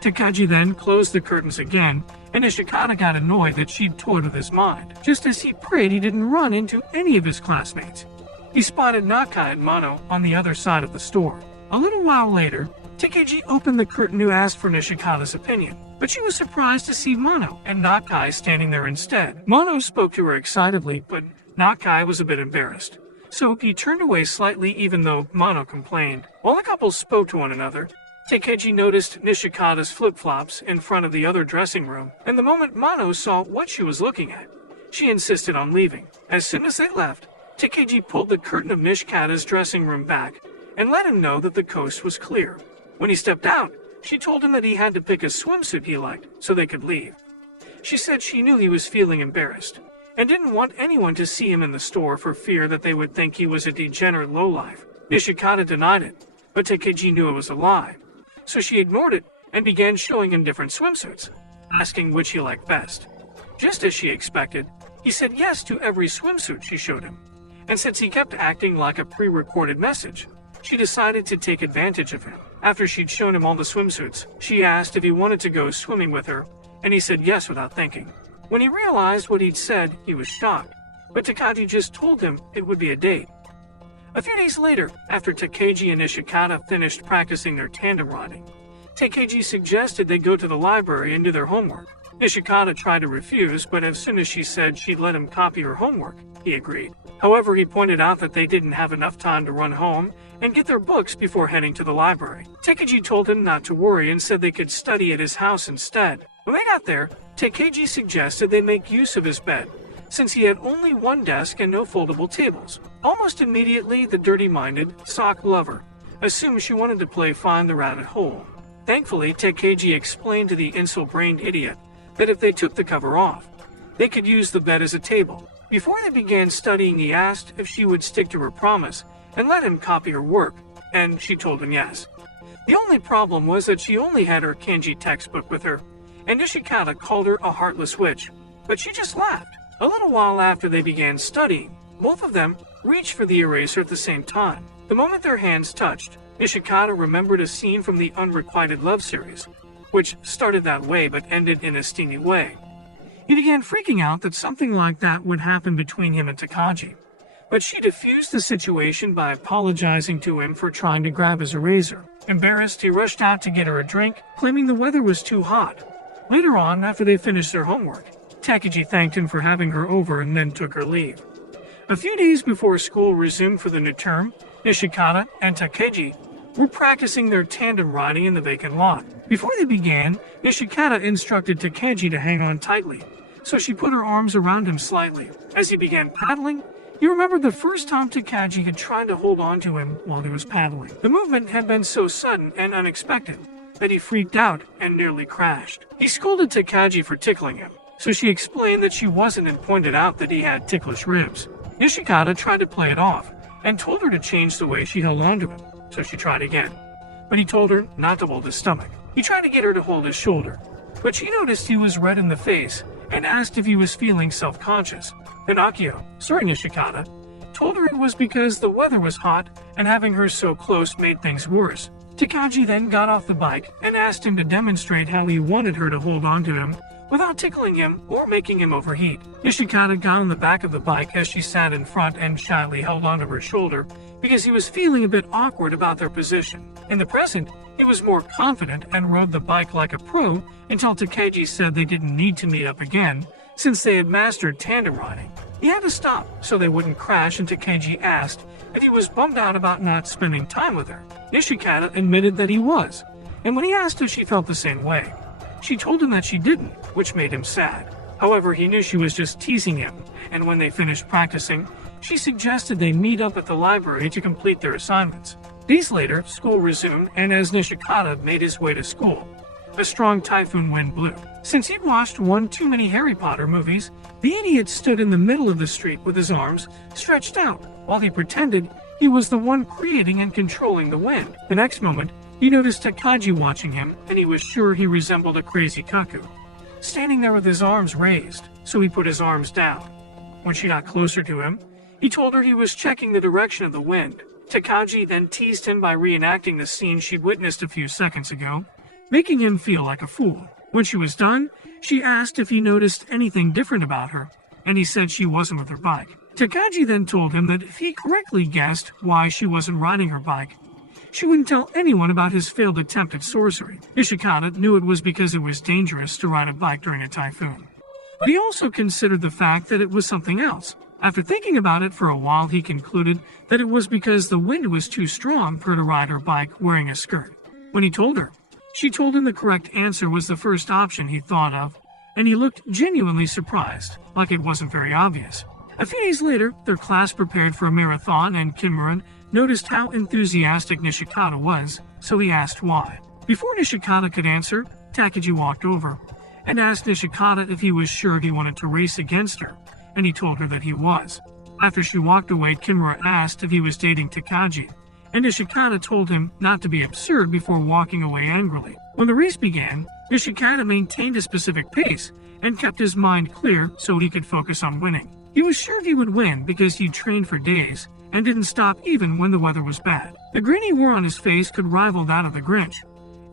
Takagi then closed the curtains again, and Nishikata got annoyed that she'd toyed with his mind. Just as he prayed he didn't run into any of his classmates, he spotted Nakai and Mano on the other side of the store. A little while later, Takagi opened the curtain to ask for Nishikata's opinion, but she was surprised to see Mano and Nakai standing there instead. Mano spoke to her excitedly, but Nakai was a bit embarrassed, so he turned away slightly even though Mano complained. While the couple spoke to one another, Takagi noticed Nishikata's flip-flops in front of the other dressing room, and the moment Mano saw what she was looking at, she insisted on leaving. As soon as they left, Takagi pulled the curtain of Nishikata's dressing room back and let him know that the coast was clear. When he stepped out, she told him that he had to pick a swimsuit he liked so they could leave. She said she knew he was feeling embarrassed and didn't want anyone to see him in the store for fear that they would think he was a degenerate lowlife. Nishikata denied it, but Takagi knew it was a lie, so she ignored it and began showing him different swimsuits, asking which he liked best. Just as she expected, he said yes to every swimsuit she showed him, and since he kept acting like a pre-recorded message, she decided to take advantage of him. After she'd shown him all the swimsuits, she asked if he wanted to go swimming with her, and he said yes without thinking. When he realized what he'd said, he was shocked, but Takagi just told him it would be a date. A few days later, after Takagi and Nishikata finished practicing their tandem riding, Takagi suggested they go to the library and do their homework. Nishikata tried to refuse, but as soon as she said she'd let him copy her homework, he agreed. However, he pointed out that they didn't have enough time to run home and get their books before heading to the library. Takagi told him not to worry and said they could study at his house instead. When they got there, Takagi suggested they make use of his bed, since he had only one desk and no foldable tables. Almost immediately, the dirty-minded sock lover assumed she wanted to play Find the Rabbit Hole. Thankfully, Takagi explained to the insult-brained idiot that if they took the cover off, they could use the bed as a table. Before they began studying, he asked if she would stick to her promise and let him copy her work, and she told him yes. The only problem was that she only had her kanji textbook with her, and Nishikata called her a heartless witch, but she just laughed. A little while after they began studying, both of them reached for the eraser at the same time. The moment their hands touched, Nishikata remembered a scene from the Unrequited Love series, which started that way but ended in a steamy way. He began freaking out that something like that would happen between him and Takagi, but she diffused the situation by apologizing to him for trying to grab his eraser. Embarrassed, he rushed out to get her a drink, claiming the weather was too hot. Later on, after they finished their homework, Takagi thanked him for having her over and then took her leave. A few days before school resumed for the new term, Nishikata and Takagi were practicing their tandem riding in the vacant lot. Before they began, Nishikata instructed Takagi to hang on tightly, so she put her arms around him slightly. As he began paddling, he remembered the first time Takagi had tried to hold on to him while he was paddling. The movement had been so sudden and unexpected that he freaked out and nearly crashed. He scolded Takagi for tickling him, so she explained that she wasn't and pointed out that he had ticklish ribs. Nishikata tried to play it off and told her to change the way she held on to him, so she tried again. But he told her not to hold his stomach. He tried to get her to hold his shoulder, but she noticed he was red in the face and asked if he was feeling self-conscious. Pinocchio, sorry Nishikata, told her it was because the weather was hot and having her so close made things worse. Takagi then got off the bike and asked him to demonstrate how he wanted her to hold on to him without tickling him or making him overheat. Nishikata got on the back of the bike as she sat in front and shyly held onto her shoulder because he was feeling a bit awkward about their position. In the present, he was more confident and rode the bike like a pro until Takagi said they didn't need to meet up again since they had mastered tandem riding. He had to stop so they wouldn't crash, and Takagi asked if he was bummed out about not spending time with her. Nishikata admitted that he was, and when he asked if she felt the same way, she told him that she didn't, which made him sad. However, he knew she was just teasing him, and when they finished practicing, She suggested they meet up at the library to complete their assignments. Days later, school resumed, and as Nishikata made his way to school, a strong typhoon wind blew. Since he'd watched one too many Harry Potter movies, the idiot stood in the middle of the street with his arms stretched out while he pretended he was the one creating and controlling the wind. The next moment, he noticed Takagi watching him, and he was sure he resembled a crazy cuckoo, standing there with his arms raised, so he put his arms down. When she got closer to him, he told her he was checking the direction of the wind. Takagi then teased him by reenacting the scene she'd witnessed a few seconds ago, making him feel like a fool. When she was done, she asked if he noticed anything different about her, and he said she wasn't with her bike. Takagi then told him that if he correctly guessed why she wasn't riding her bike, she wouldn't tell anyone about his failed attempt at sorcery. Nishikata knew it was because it was dangerous to ride a bike during a typhoon. But he also considered the fact that it was something else. After thinking about it for a while, he concluded that it was because the wind was too strong for her to ride her bike wearing a skirt. When he told her, she told him the correct answer was the first option he thought of, and he looked genuinely surprised, like it wasn't very obvious. A few days later, their class prepared for a marathon, and Kimuran noticed how enthusiastic Nishikata was, so he asked why. Before Nishikata could answer, Takagi walked over and asked Nishikata if he was sure he wanted to race against her, and he told her that he was. After she walked away, Kimura asked if he was dating Takagi, and Nishikata told him not to be absurd before walking away angrily. When the race began, Nishikata maintained a specific pace and kept his mind clear so he could focus on winning. He was sure he would win because he'd trained for days and didn't stop even when the weather was bad. The grin he wore on his face could rival that of the Grinch,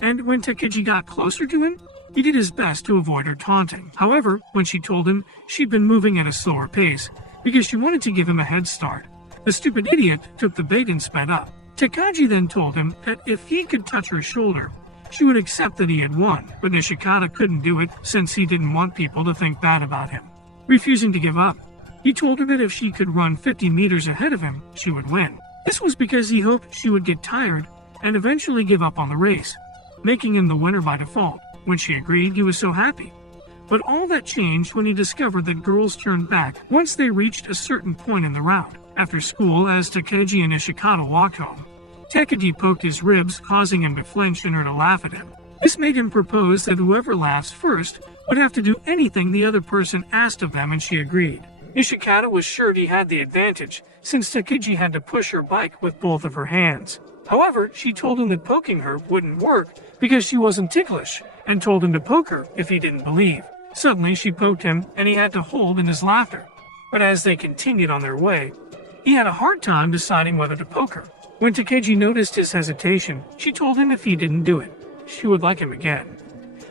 and when Takagi got closer to him, he did his best to avoid her taunting. However, when she told him she'd been moving at a slower pace because she wanted to give him a head start, the stupid idiot took the bait and sped up. Takagi then told him that if he could touch her shoulder, she would accept that he had won, but Nishikata couldn't do it since he didn't want people to think bad about him. Refusing to give up, he told her that if she could run 50 meters ahead of him, she would win. This was because he hoped she would get tired and eventually give up on the race, making him the winner by default. When she agreed, he was so happy. But all that changed when he discovered that girls turned back once they reached a certain point in the route. After school, as Takagi and Nishikata walked home, Takagi poked his ribs, causing him to flinch and her to laugh at him. This made him propose that whoever laughs first would have to do anything the other person asked of them, and she agreed. Nishikata was sure he had the advantage, since Takagi had to push her bike with both of her hands. However, she told him that poking her wouldn't work because she wasn't ticklish, and told him to poke her if he didn't believe. Suddenly, she poked him, and he had to hold in his laughter. But as they continued on their way, he had a hard time deciding whether to poke her. When Takagi noticed his hesitation, she told him if he didn't do it, she would like him again.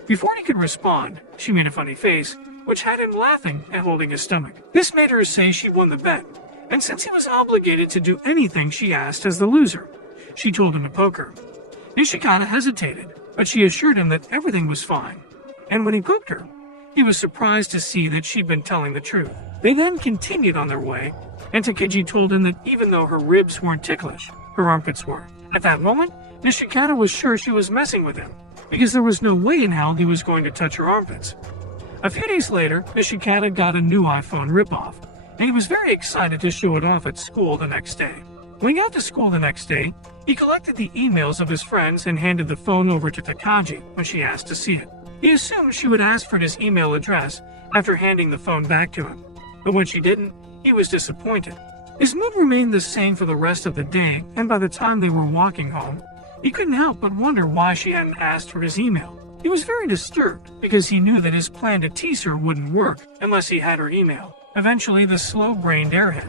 Before he could respond, she made a funny face, which had him laughing and holding his stomach. This made her say she won the bet, and since he was obligated to do anything she asked as the loser, she told him to poke her. Nishikata hesitated, but she assured him that everything was fine, and when he poked her, he was surprised to see that she'd been telling the truth. They then continued on their way, and Takagi told him that even though her ribs weren't ticklish, her armpits were. At that moment, Nishikata was sure she was messing with him, because there was no way in hell he was going to touch her armpits. A few days later, Nishikata got a new iPhone ripoff, and he was very excited to show it off at school the next day. When he got to school the next day, he collected the emails of his friends and handed the phone over to Takagi when she asked to see it. He assumed she would ask for his email address after handing the phone back to him, but when she didn't, he was disappointed. His mood remained the same for the rest of the day, and by the time they were walking home, he couldn't help but wonder why she hadn't asked for his email. He was very disturbed because he knew that his plan to tease her wouldn't work unless he had her email. Eventually, the slow-brained airhead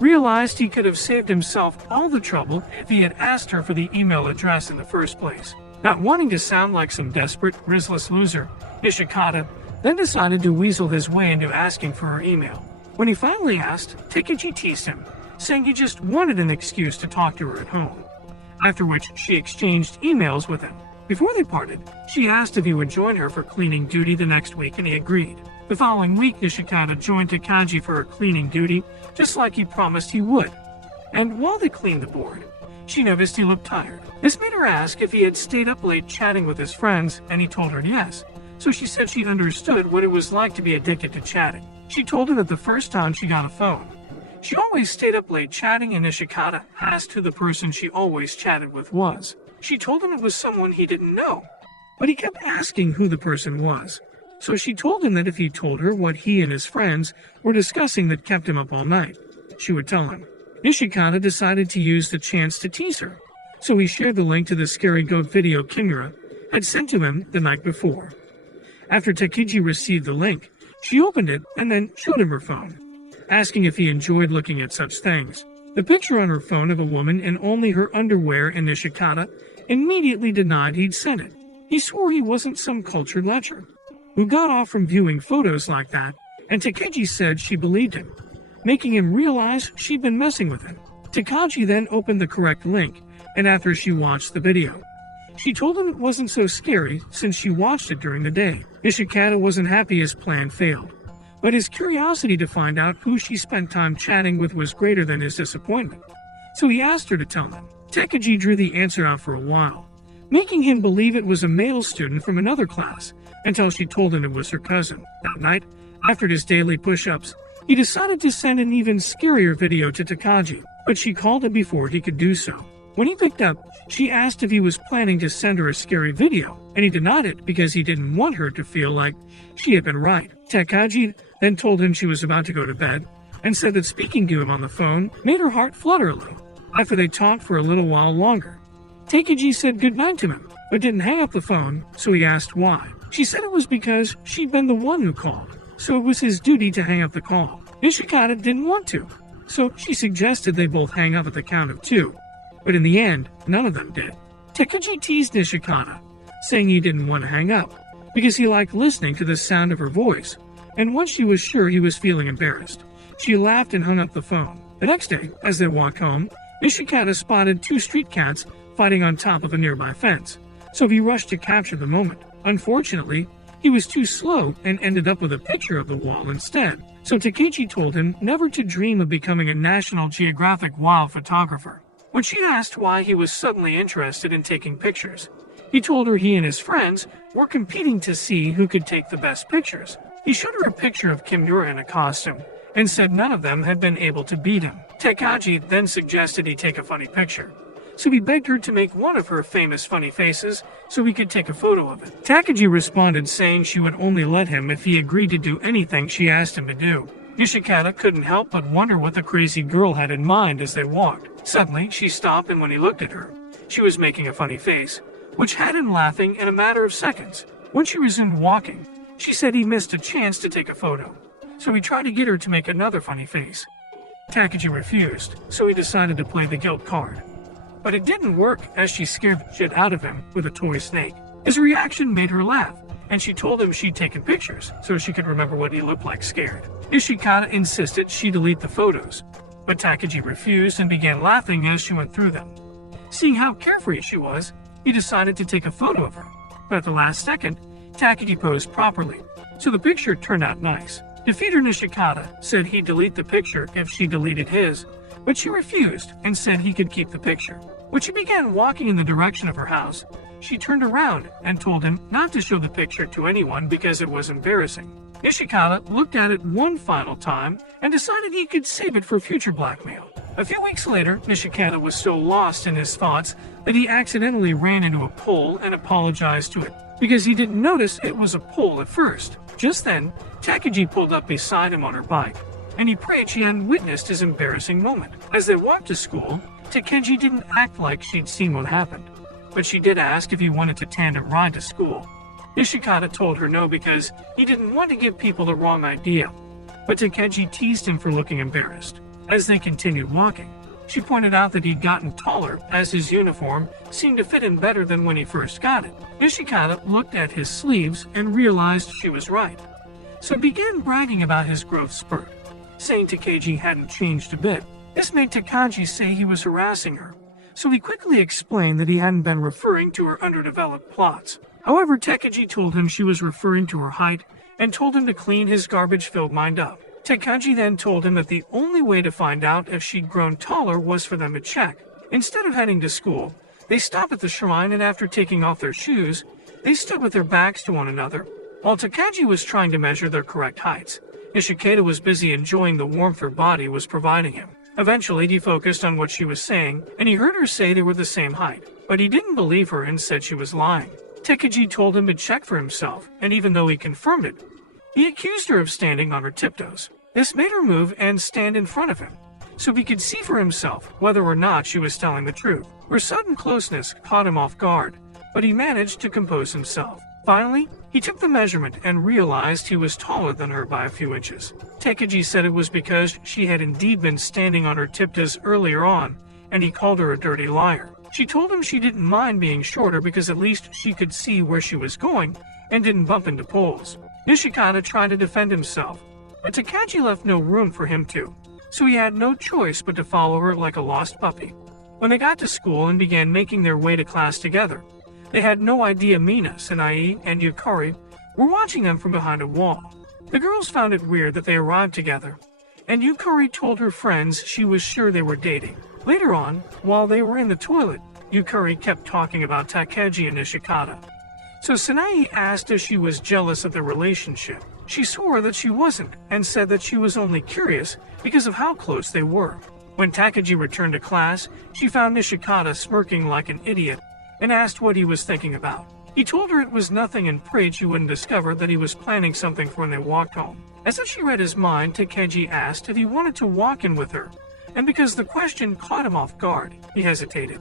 realized he could have saved himself all the trouble if he had asked her for the email address in the first place. Not wanting to sound like some desperate, riskless loser, Nishikata then decided to weasel his way into asking for her email. When he finally asked, Takagi teased him, saying he just wanted an excuse to talk to her at home, after which she exchanged emails with him. Before they parted, she asked if he would join her for cleaning duty the next week, and he agreed. The following week, Nishikata joined Takagi for her cleaning duty, just like he promised he would. And while they cleaned the board, she noticed he looked tired. This made her ask if he had stayed up late chatting with his friends, and he told her yes. So she said she understood what it was like to be addicted to chatting. She told him that the first time she got a phone, She always stayed up late chatting, and Nishikata asked who the person she always chatted with was. She told him it was someone he didn't know, but he kept asking who the person was. So she told him that if he told her what he and his friends were discussing that kept him up all night, she would tell him. Nishikata decided to use the chance to tease her, so he shared the link to the scary goat video Kimura had sent to him the night before. After Takeji received the link, she opened it and then showed him her phone, asking if he enjoyed looking at such things. The picture on her phone of a woman in only her underwear, and Nishikata immediately denied he'd sent it. He swore he wasn't some cultured lecher who got off from viewing photos like that, and Takeji said she believed him, making him realize she'd been messing with him. Takeji then opened the correct link, and after she watched the video, she told him it wasn't so scary since she watched it during the day. Nishikata wasn't happy his plan failed, but his curiosity to find out who she spent time chatting with was greater than his disappointment, so he asked her to tell him. Takeji drew the answer out for a while, making him believe it was a male student from another class, until she told him it was her cousin. That night, after his daily push-ups, he decided to send an even scarier video to Takeji, but she called him before he could do so. When he picked up, she asked if he was planning to send her a scary video, and he denied it because he didn't want her to feel like she had been right. Takeji then told him she was about to go to bed, and said that speaking to him on the phone made her heart flutter a little. After they talked for a little while longer, Takeji said goodnight to him, but didn't hang up the phone, so he asked why. She said it was because she'd been the one who called, so it was his duty to hang up the call. Nishikata didn't want to, so she suggested they both hang up at the count of 2. But in the end, none of them did. Takeji teased Nishikata, saying he didn't want to hang up, because he liked listening to the sound of her voice, and once she was sure he was feeling embarrassed, she laughed and hung up the phone. The next day, as they walked home, Nishikata spotted 2 street cats fighting on top of a nearby fence, so he rushed to capture the moment. Unfortunately, he was too slow and ended up with a picture of the wall instead, so Takeji told him never to dream of becoming a National Geographic wild photographer. When she'd asked why he was suddenly interested in taking pictures, he told her he and his friends were competing to see who could take the best pictures. He showed her a picture of Kimura in a costume, and said none of them had been able to beat him. Takeji then suggested he take a funny picture, so he begged her to make one of her famous funny faces so he could take a photo of it. Takeji responded saying she would only let him if he agreed to do anything she asked him to do. Nishikata couldn't help but wonder what the crazy girl had in mind as they walked. Suddenly, she stopped, and when he looked at her, she was making a funny face, which had him laughing in a matter of seconds. When she resumed walking, she said he missed a chance to take a photo, so he tried to get her to make another funny face. Takeji refused, so he decided to play the guilt card. But it didn't work, as she scared the shit out of him with a toy snake. His reaction made her laugh, and she told him she'd taken pictures so she could remember what he looked like scared. Nishikata insisted she delete the photos, but Takeji refused and began laughing as she went through them. Seeing how carefree she was, he decided to take a photo of her, but at the last second, Takeji posed properly, so the picture turned out nice. Defeater Nishikata said he'd delete the picture if she deleted his, but she refused and said he could keep the picture. When she began walking in the direction of her house, she turned around and told him not to show the picture to anyone because it was embarrassing. Nishikata looked at it one final time and decided he could save it for future blackmail. A few weeks later, Nishikata was so lost in his thoughts that he accidentally ran into a pole and apologized to it, because he didn't notice it was a pole at first. Just then, Takeji pulled up beside him on her bike, and he prayed she hadn't witnessed his embarrassing moment. As they walked to school, Takeji didn't act like she'd seen what happened, but she did ask if he wanted to tandem ride to school. Nishikata told her no because he didn't want to give people the wrong idea, but Takeji teased him for looking embarrassed. As they continued walking, she pointed out that he'd gotten taller as his uniform seemed to fit him better than when he first got it. Nishikata looked at his sleeves and realized she was right, so began bragging about his growth spurt, saying Takeji hadn't changed a bit. This made Takeji say he was harassing her, so he quickly explained that he hadn't been referring to her underdeveloped plots. However, Takeji told him she was referring to her height and told him to clean his garbage-filled mind up. Takeji then told him that the only way to find out if she'd grown taller was for them to check. Instead of heading to school, they stopped at the shrine, and after taking off their shoes, they stood with their backs to one another, while Takeji was trying to measure their correct heights. Nishikata was busy enjoying the warmth her body was providing him. Eventually, he focused on what she was saying, and he heard her say they were the same height. But he didn't believe her and said she was lying. Takeji told him to check for himself, and even though he confirmed it, he accused her of standing on her tiptoes. This made her move and stand in front of him, so he could see for himself whether or not she was telling the truth. Her sudden closeness caught him off guard, but he managed to compose himself. Finally, he took the measurement and realized he was taller than her by a few inches. Takeji said it was because she had indeed been standing on her tiptoes earlier on, and he called her a dirty liar. She told him she didn't mind being shorter because at least she could see where she was going and didn't bump into poles. Nishikata tried to defend himself, but Takeji left no room for him to, so he had no choice but to follow her like a lost puppy. When they got to school and began making their way to class together, they had no idea Mina, Sanae, and Yukari were watching them from behind a wall. The girls found it weird that they arrived together, and Yukari told her friends she was sure they were dating. Later on, while they were in the toilet, Yukari kept talking about Takeji and Nishikata. So Sanae asked if she was jealous of their relationship. She swore that she wasn't, and said that she was only curious because of how close they were. When Takeji returned to class, she found Nishikata smirking like an idiot and asked what he was thinking about. He told her it was nothing and prayed she wouldn't discover that he was planning something for when they walked home. As if she read his mind, Takeji asked if he wanted to walk in with her, and because the question caught him off guard, he hesitated.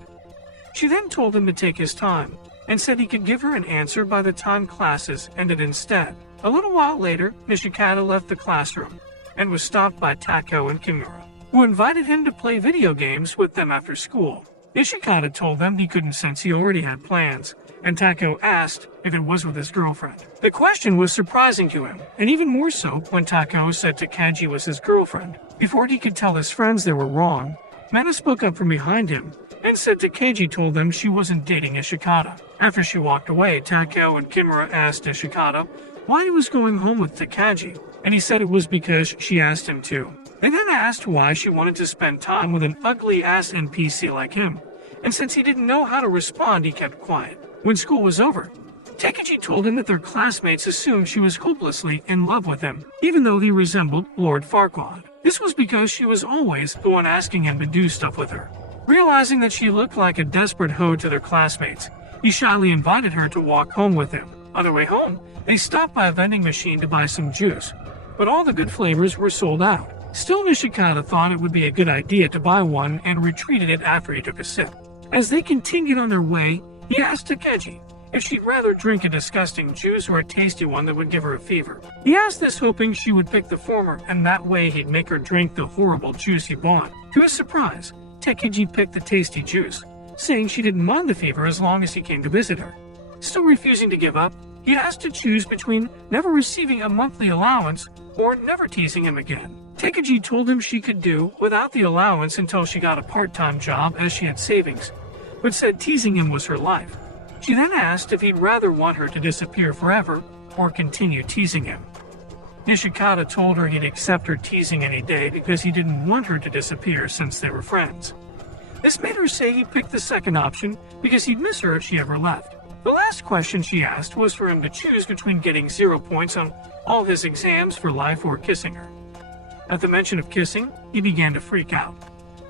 She then told him to take his time, and said he could give her an answer by the time classes ended instead. A little while later, Nishikata left the classroom, and was stopped by Tako and Kimura, who invited him to play video games with them after school. Nishikata told them he couldn't since he already had plans, and Tako asked if it was with his girlfriend. The question was surprising to him, and even more so when Tako said Takeji was his girlfriend. Before he could tell his friends they were wrong, Mana spoke up from behind him and said Takeji told them she wasn't dating Nishikata. After she walked away, Tako and Kimura asked Nishikata why he was going home with Takeji, and he said it was because she asked him to. They then asked why she wanted to spend time with an ugly-ass NPC like him, and since he didn't know how to respond, he kept quiet. When school was over, Takeji told him that their classmates assumed she was hopelessly in love with him, even though he resembled Lord Farquaad. This was because she was always the one asking him to do stuff with her. Realizing that she looked like a desperate hoe to their classmates, he shyly invited her to walk home with him. On their way home, they stopped by a vending machine to buy some juice, but all the good flavors were sold out. Still, Nishikata thought it would be a good idea to buy one and retreated it after he took a sip. As they continued on their way, he asked Takeji if she'd rather drink a disgusting juice or a tasty one that would give her a fever. He asked this hoping she would pick the former, and that way he'd make her drink the horrible juice he bought. To his surprise, Takeji picked the tasty juice, saying she didn't mind the fever as long as he came to visit her. Still refusing to give up, he asked to choose between never receiving a monthly allowance or never teasing him again. Takeji told him she could do without the allowance until she got a part-time job as she had savings, but said teasing him was her life. She then asked if he'd rather want her to disappear forever or continue teasing him. Nishikata told her he'd accept her teasing any day because he didn't want her to disappear since they were friends. This made her say he picked the second option because he'd miss her if she ever left. The last question she asked was for him to choose between getting 0 points on all his exams for life or kissing her. At the mention of kissing, he began to freak out.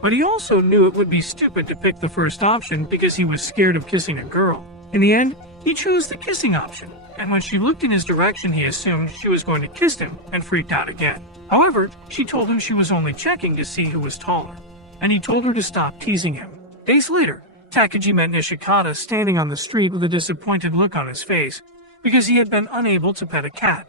But he also knew it would be stupid to pick the first option because he was scared of kissing a girl. In the end, he chose the kissing option, and when she looked in his direction, he assumed she was going to kiss him and freaked out again. However, she told him she was only checking to see who was taller, and he told her to stop teasing him. Days later, Takeji met Nishikata standing on the street with a disappointed look on his face because he had been unable to pet a cat.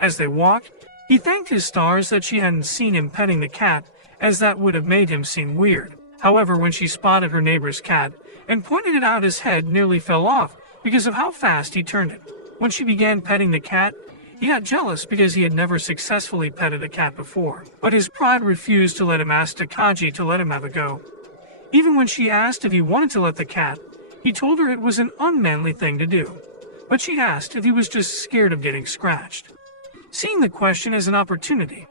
As they walked, he thanked his stars that she hadn't seen him petting the cat, as that would have made him seem weird. However, when she spotted her neighbor's cat and pointed it out, his head nearly fell off because of how fast he turned it. When she began petting the cat, he got jealous because he had never successfully petted a cat before, but his pride refused to let him ask Takeji to let him have a go. Even when she asked if he wanted to let the cat, he told her it was an unmanly thing to do, but she asked if he was just scared of getting scratched. Seeing the question as an opportunity,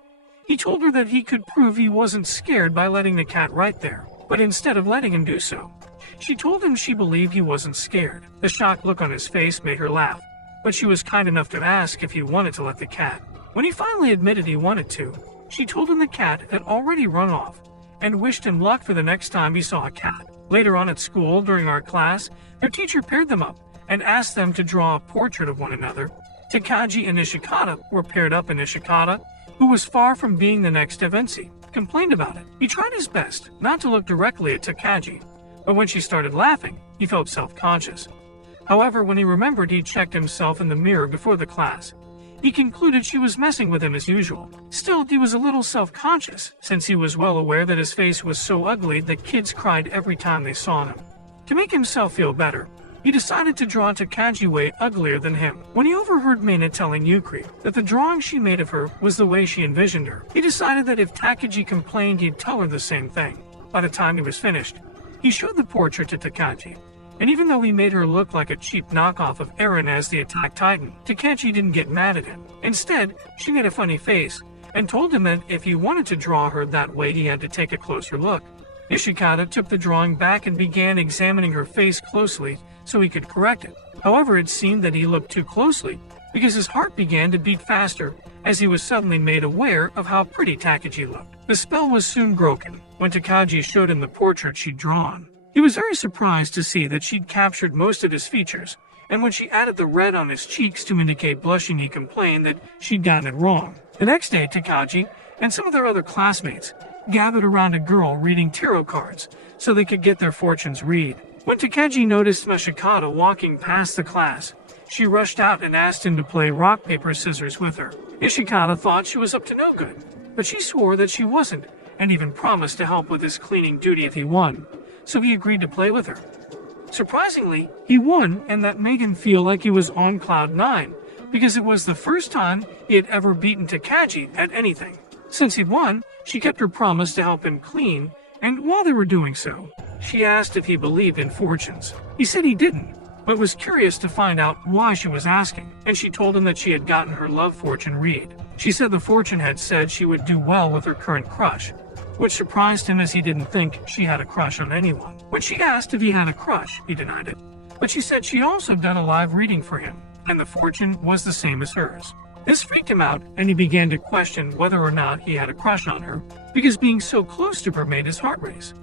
he told her that he could prove he wasn't scared by letting the cat right there, but instead of letting him do so, she told him she believed he wasn't scared. The shocked look on his face made her laugh, but she was kind enough to ask if he wanted to let the cat. When he finally admitted he wanted to, she told him the cat had already run off and wished him luck for the next time he saw a cat. Later on at school, during art class, their teacher paired them up and asked them to draw a portrait of one another. Takagi and Nishikata were paired up, and Nishikata, who was far from being the next Evensi, complained about it. He tried his best not to look directly at Takagi, but when she started laughing, he felt self-conscious. However, when he remembered he'd checked himself in the mirror before the class, he concluded she was messing with him as usual. Still, he was a little self-conscious, since he was well aware that his face was so ugly that kids cried every time they saw him. To make himself feel better, he decided to draw Takagi way uglier than him. When he overheard Mina telling Yukari that the drawing she made of her was the way she envisioned her, he decided that if Takagi complained, he'd tell her the same thing. By the time he was finished, he showed the portrait to Takagi, and even though he made her look like a cheap knockoff of Eren as the Attack Titan, Takagi didn't get mad at him. Instead, she made a funny face and told him that if he wanted to draw her that way, he had to take a closer look. Nishikata took the drawing back and began examining her face closely so he could correct it. However, it seemed that he looked too closely because his heart began to beat faster as he was suddenly made aware of how pretty Takagi looked. The spell was soon broken when Takagi showed him the portrait she'd drawn. He was very surprised to see that she'd captured most of his features, and when she added the red on his cheeks to indicate blushing, he complained that she'd gotten it wrong. The next day, Takagi and some of their other classmates gathered around a girl reading tarot cards so they could get their fortunes read. When Takagi noticed Nishikata walking past the class, she rushed out and asked him to play rock, paper, scissors with her. Nishikata thought she was up to no good, but she swore that she wasn't, and even promised to help with his cleaning duty if he won. So he agreed to play with her. Surprisingly, he won, and that made him feel like he was on cloud 9, because it was the first time he had ever beaten Takagi at anything. Since he'd won, she kept her promise to help him clean, and while they were doing so, she asked if he believed in fortunes. He said he didn't, but was curious to find out why she was asking, and she told him that she had gotten her love fortune read. She said the fortune had said she would do well with her current crush, which surprised him as he didn't think she had a crush on anyone. When she asked if he had a crush, he denied it, but she said she'd also done a live reading for him, and the fortune was the same as hers. This freaked him out, and he began to question whether or not he had a crush on her, because being so close to her made his heart race.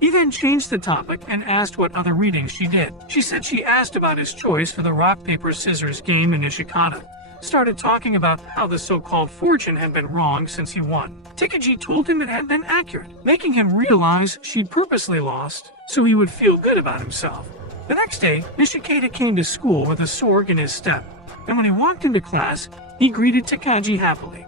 He then changed the topic and asked what other readings she did. She said she asked about his choice for the rock, paper, scissors game, and Nishikata started talking about how the so-called fortune had been wrong since he won. Takagi told him it had been accurate, making him realize she'd purposely lost so he would feel good about himself. The next day, Nishikata came to school with a sorg in his step, and when he walked into class, he greeted Takagi happily.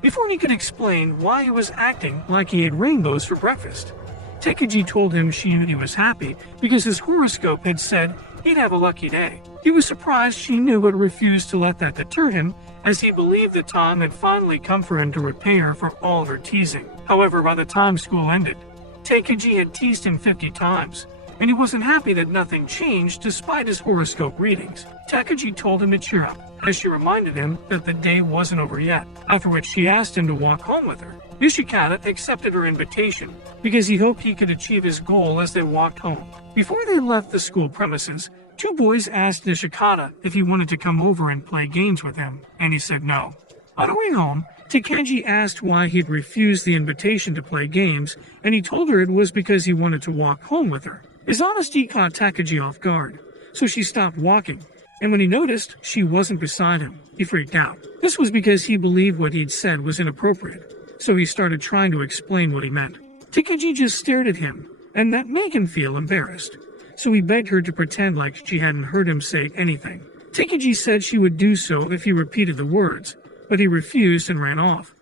Before he could explain why he was acting like he ate rainbows for breakfast, Takagi told him she knew he was happy because his horoscope had said he'd have a lucky day. He was surprised she knew but refused to let that deter him, as he believed the time had finally come for him to repay her for all her teasing. However, by the time school ended, Takagi had teased him 50 times, and he wasn't happy that nothing changed despite his horoscope readings. Takagi told him to cheer up, as she reminded him that the day wasn't over yet, after which she asked him to walk home with her. Nishikata accepted her invitation because he hoped he could achieve his goal as they walked home. Before they left the school premises, two boys asked Nishikata if he wanted to come over and play games with him, and he said no. On the way home, Takagi asked why he'd refused the invitation to play games, and he told her it was because he wanted to walk home with her. His honesty caught Takagi off guard, so she stopped walking, and when he noticed she wasn't beside him, he freaked out. This was because he believed what he'd said was inappropriate, so he started trying to explain what he meant. Takagi just stared at him, and that made him feel embarrassed, so he begged her to pretend like she hadn't heard him say anything. Takagi said she would do so if he repeated the words, but he refused and ran off.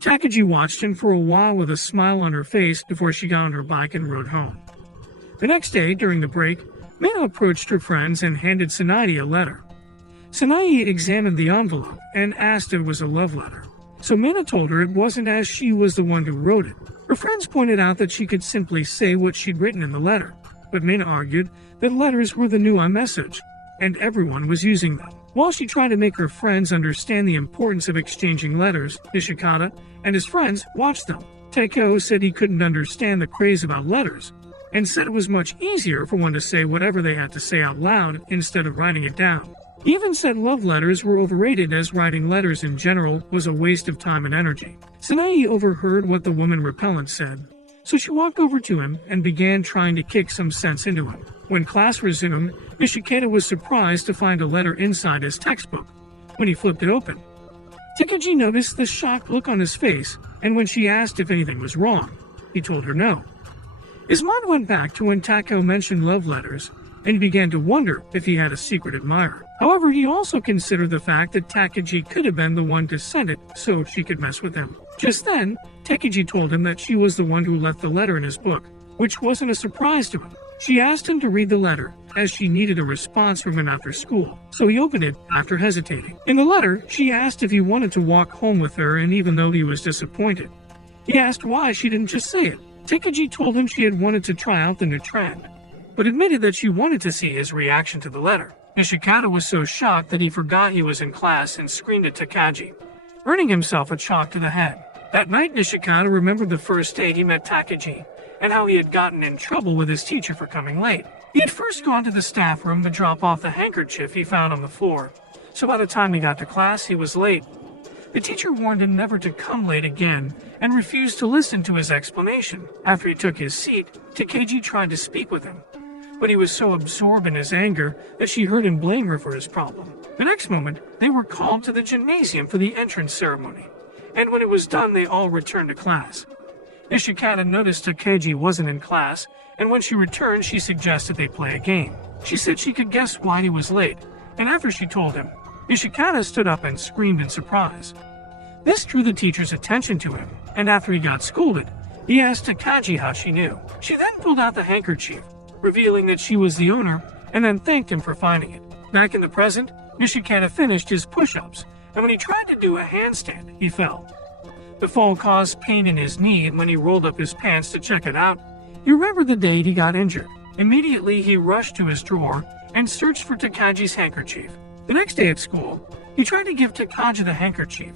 Takagi watched him for a while with a smile on her face before she got on her bike and rode home. The next day, during the break, Mina approached her friends and handed Tsunade a letter. Tsunade examined the envelope and asked if it was a love letter, so Mina told her it wasn't as she was the one who wrote it. Her friends pointed out that she could simply say what she'd written in the letter, but Mina argued that letters were the new iMessage, and everyone was using them. While she tried to make her friends understand the importance of exchanging letters, Nishikata and his friends watched them. Taiko said he couldn't understand the craze about letters, and said it was much easier for one to say whatever they had to say out loud instead of writing it down. He even said love letters were overrated as writing letters in general was a waste of time and energy. Sanae overheard what the woman repellent said, so she walked over to him and began trying to kick some sense into him. When class resumed, Nishikata was surprised to find a letter inside his textbook. When he flipped it open, Takeji noticed the shocked look on his face, and when she asked if anything was wrong, he told her no. His mind went back to when Tako mentioned love letters, and he began to wonder if he had a secret admirer. However, he also considered the fact that Takeji could have been the one to send it so she could mess with him. Just then, Takeji told him that she was the one who left the letter in his book, which wasn't a surprise to him. She asked him to read the letter, as she needed a response from him after school, so he opened it after hesitating. In the letter, she asked if he wanted to walk home with her, and even though he was disappointed, he asked why she didn't just say it. Takeji told him she had wanted to try out the new trend, but admitted that she wanted to see his reaction to the letter. Nishikata was so shocked that he forgot he was in class and screamed at Takeji, earning himself a chalk to the head. That night, Nishikata remembered the first day he met Takeji, and how he had gotten in trouble with his teacher for coming late. He had first gone to the staff room to drop off the handkerchief he found on the floor, so by the time he got to class, he was late. The teacher warned him never to come late again, and refused to listen to his explanation. After he took his seat, Takeji tried to speak with him, but he was so absorbed in his anger that she heard him blame her for his problem. The next moment, they were called to the gymnasium for the entrance ceremony, and when it was done, they all returned to class. Nishikata noticed Takeji wasn't in class, and when she returned, she suggested they play a game. She said she could guess why he was late, and after she told him, Nishikata stood up and screamed in surprise. This drew the teacher's attention to him, and after he got scolded, he asked Takeji how she knew. She then pulled out the handkerchief, revealing that she was the owner, and then thanked him for finding it. Back in the present, Nishikata finished his push-ups, and when he tried to do a handstand, he fell. The fall caused pain in his knee, and when he rolled up his pants to check it out, he remembered the date he got injured. Immediately, he rushed to his drawer and searched for Takeji's handkerchief. The next day at school, he tried to give Takeji the handkerchief,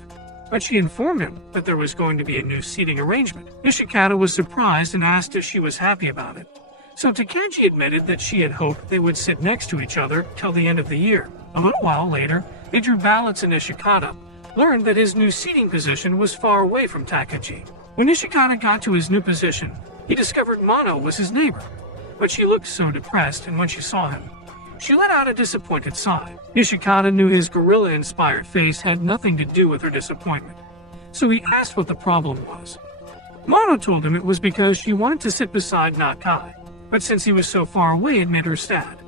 but she informed him that there was going to be a new seating arrangement. Nishikata was surprised and asked if she was happy about it. So Takeji admitted that she had hoped they would sit next to each other till the end of the year. A little while later, they drew ballots, and Nishikata learned that his new seating position was far away from Takeji. When Nishikata got to his new position, he discovered Mono was his neighbor, but she looked so depressed, and when she saw him, she let out a disappointed sigh. Nishikata knew his gorilla-inspired face had nothing to do with her disappointment, so he asked what the problem was. Mono told him it was because she wanted to sit beside Nakai, but since he was so far away, it made her sad.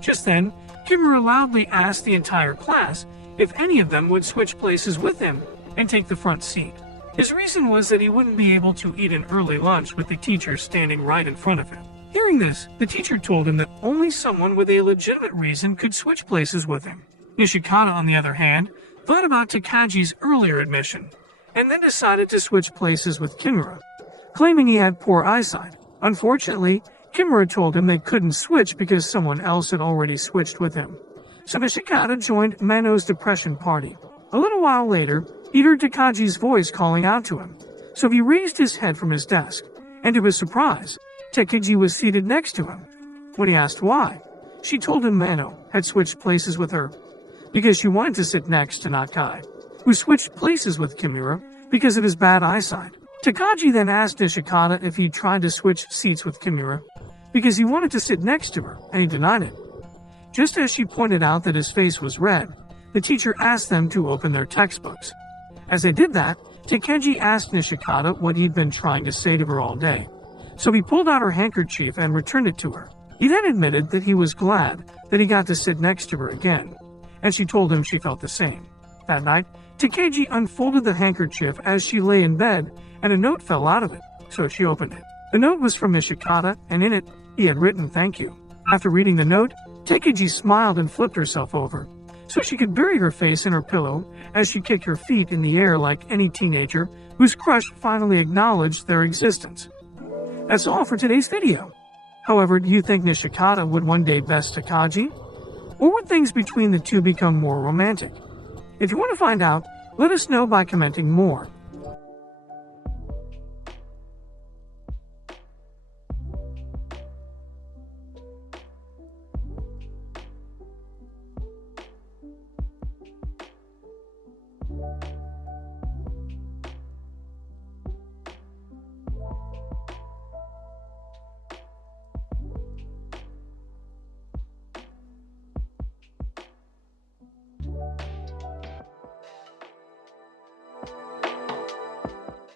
Just then, Kimura loudly asked the entire class if any of them would switch places with him and take the front seat. His reason was that he wouldn't be able to eat an early lunch with the teacher standing right in front of him. Hearing this, the teacher told him that only someone with a legitimate reason could switch places with him. Nishikata, on the other hand, thought about Takeji's earlier admission, and then decided to switch places with Kimura, claiming he had poor eyesight. Unfortunately, Kimura told him they couldn't switch because someone else had already switched with him. So Nishikata joined Mano's depression party. A little while later, he heard Takeji's voice calling out to him, so he raised his head from his desk, and to his surprise, Takeji was seated next to him. When he asked why, she told him Mano had switched places with her because she wanted to sit next to Nakai, who switched places with Kimura because of his bad eyesight. Takeji then asked Nishikata if he tried to switch seats with Kimura because he wanted to sit next to her, and he denied it. Just as she pointed out that his face was red, the teacher asked them to open their textbooks. As they did that, Takeji asked Nishikata what he'd been trying to say to her all day, so he pulled out her handkerchief and returned it to her. He then admitted that he was glad that he got to sit next to her again, and she told him she felt the same. That night, Takeji unfolded the handkerchief as she lay in bed, and a note fell out of it, so she opened it. The note was from Nishikata, and in it, he had written "Thank you." After reading the note, Takeji smiled and flipped herself over, so she could bury her face in her pillow as she kicked her feet in the air like any teenager whose crush finally acknowledged their existence. That's all for today's video. However, do you think Nishikata would one day best Takeji? Or would things between the two become more romantic? If you want to find out, let us know by commenting more.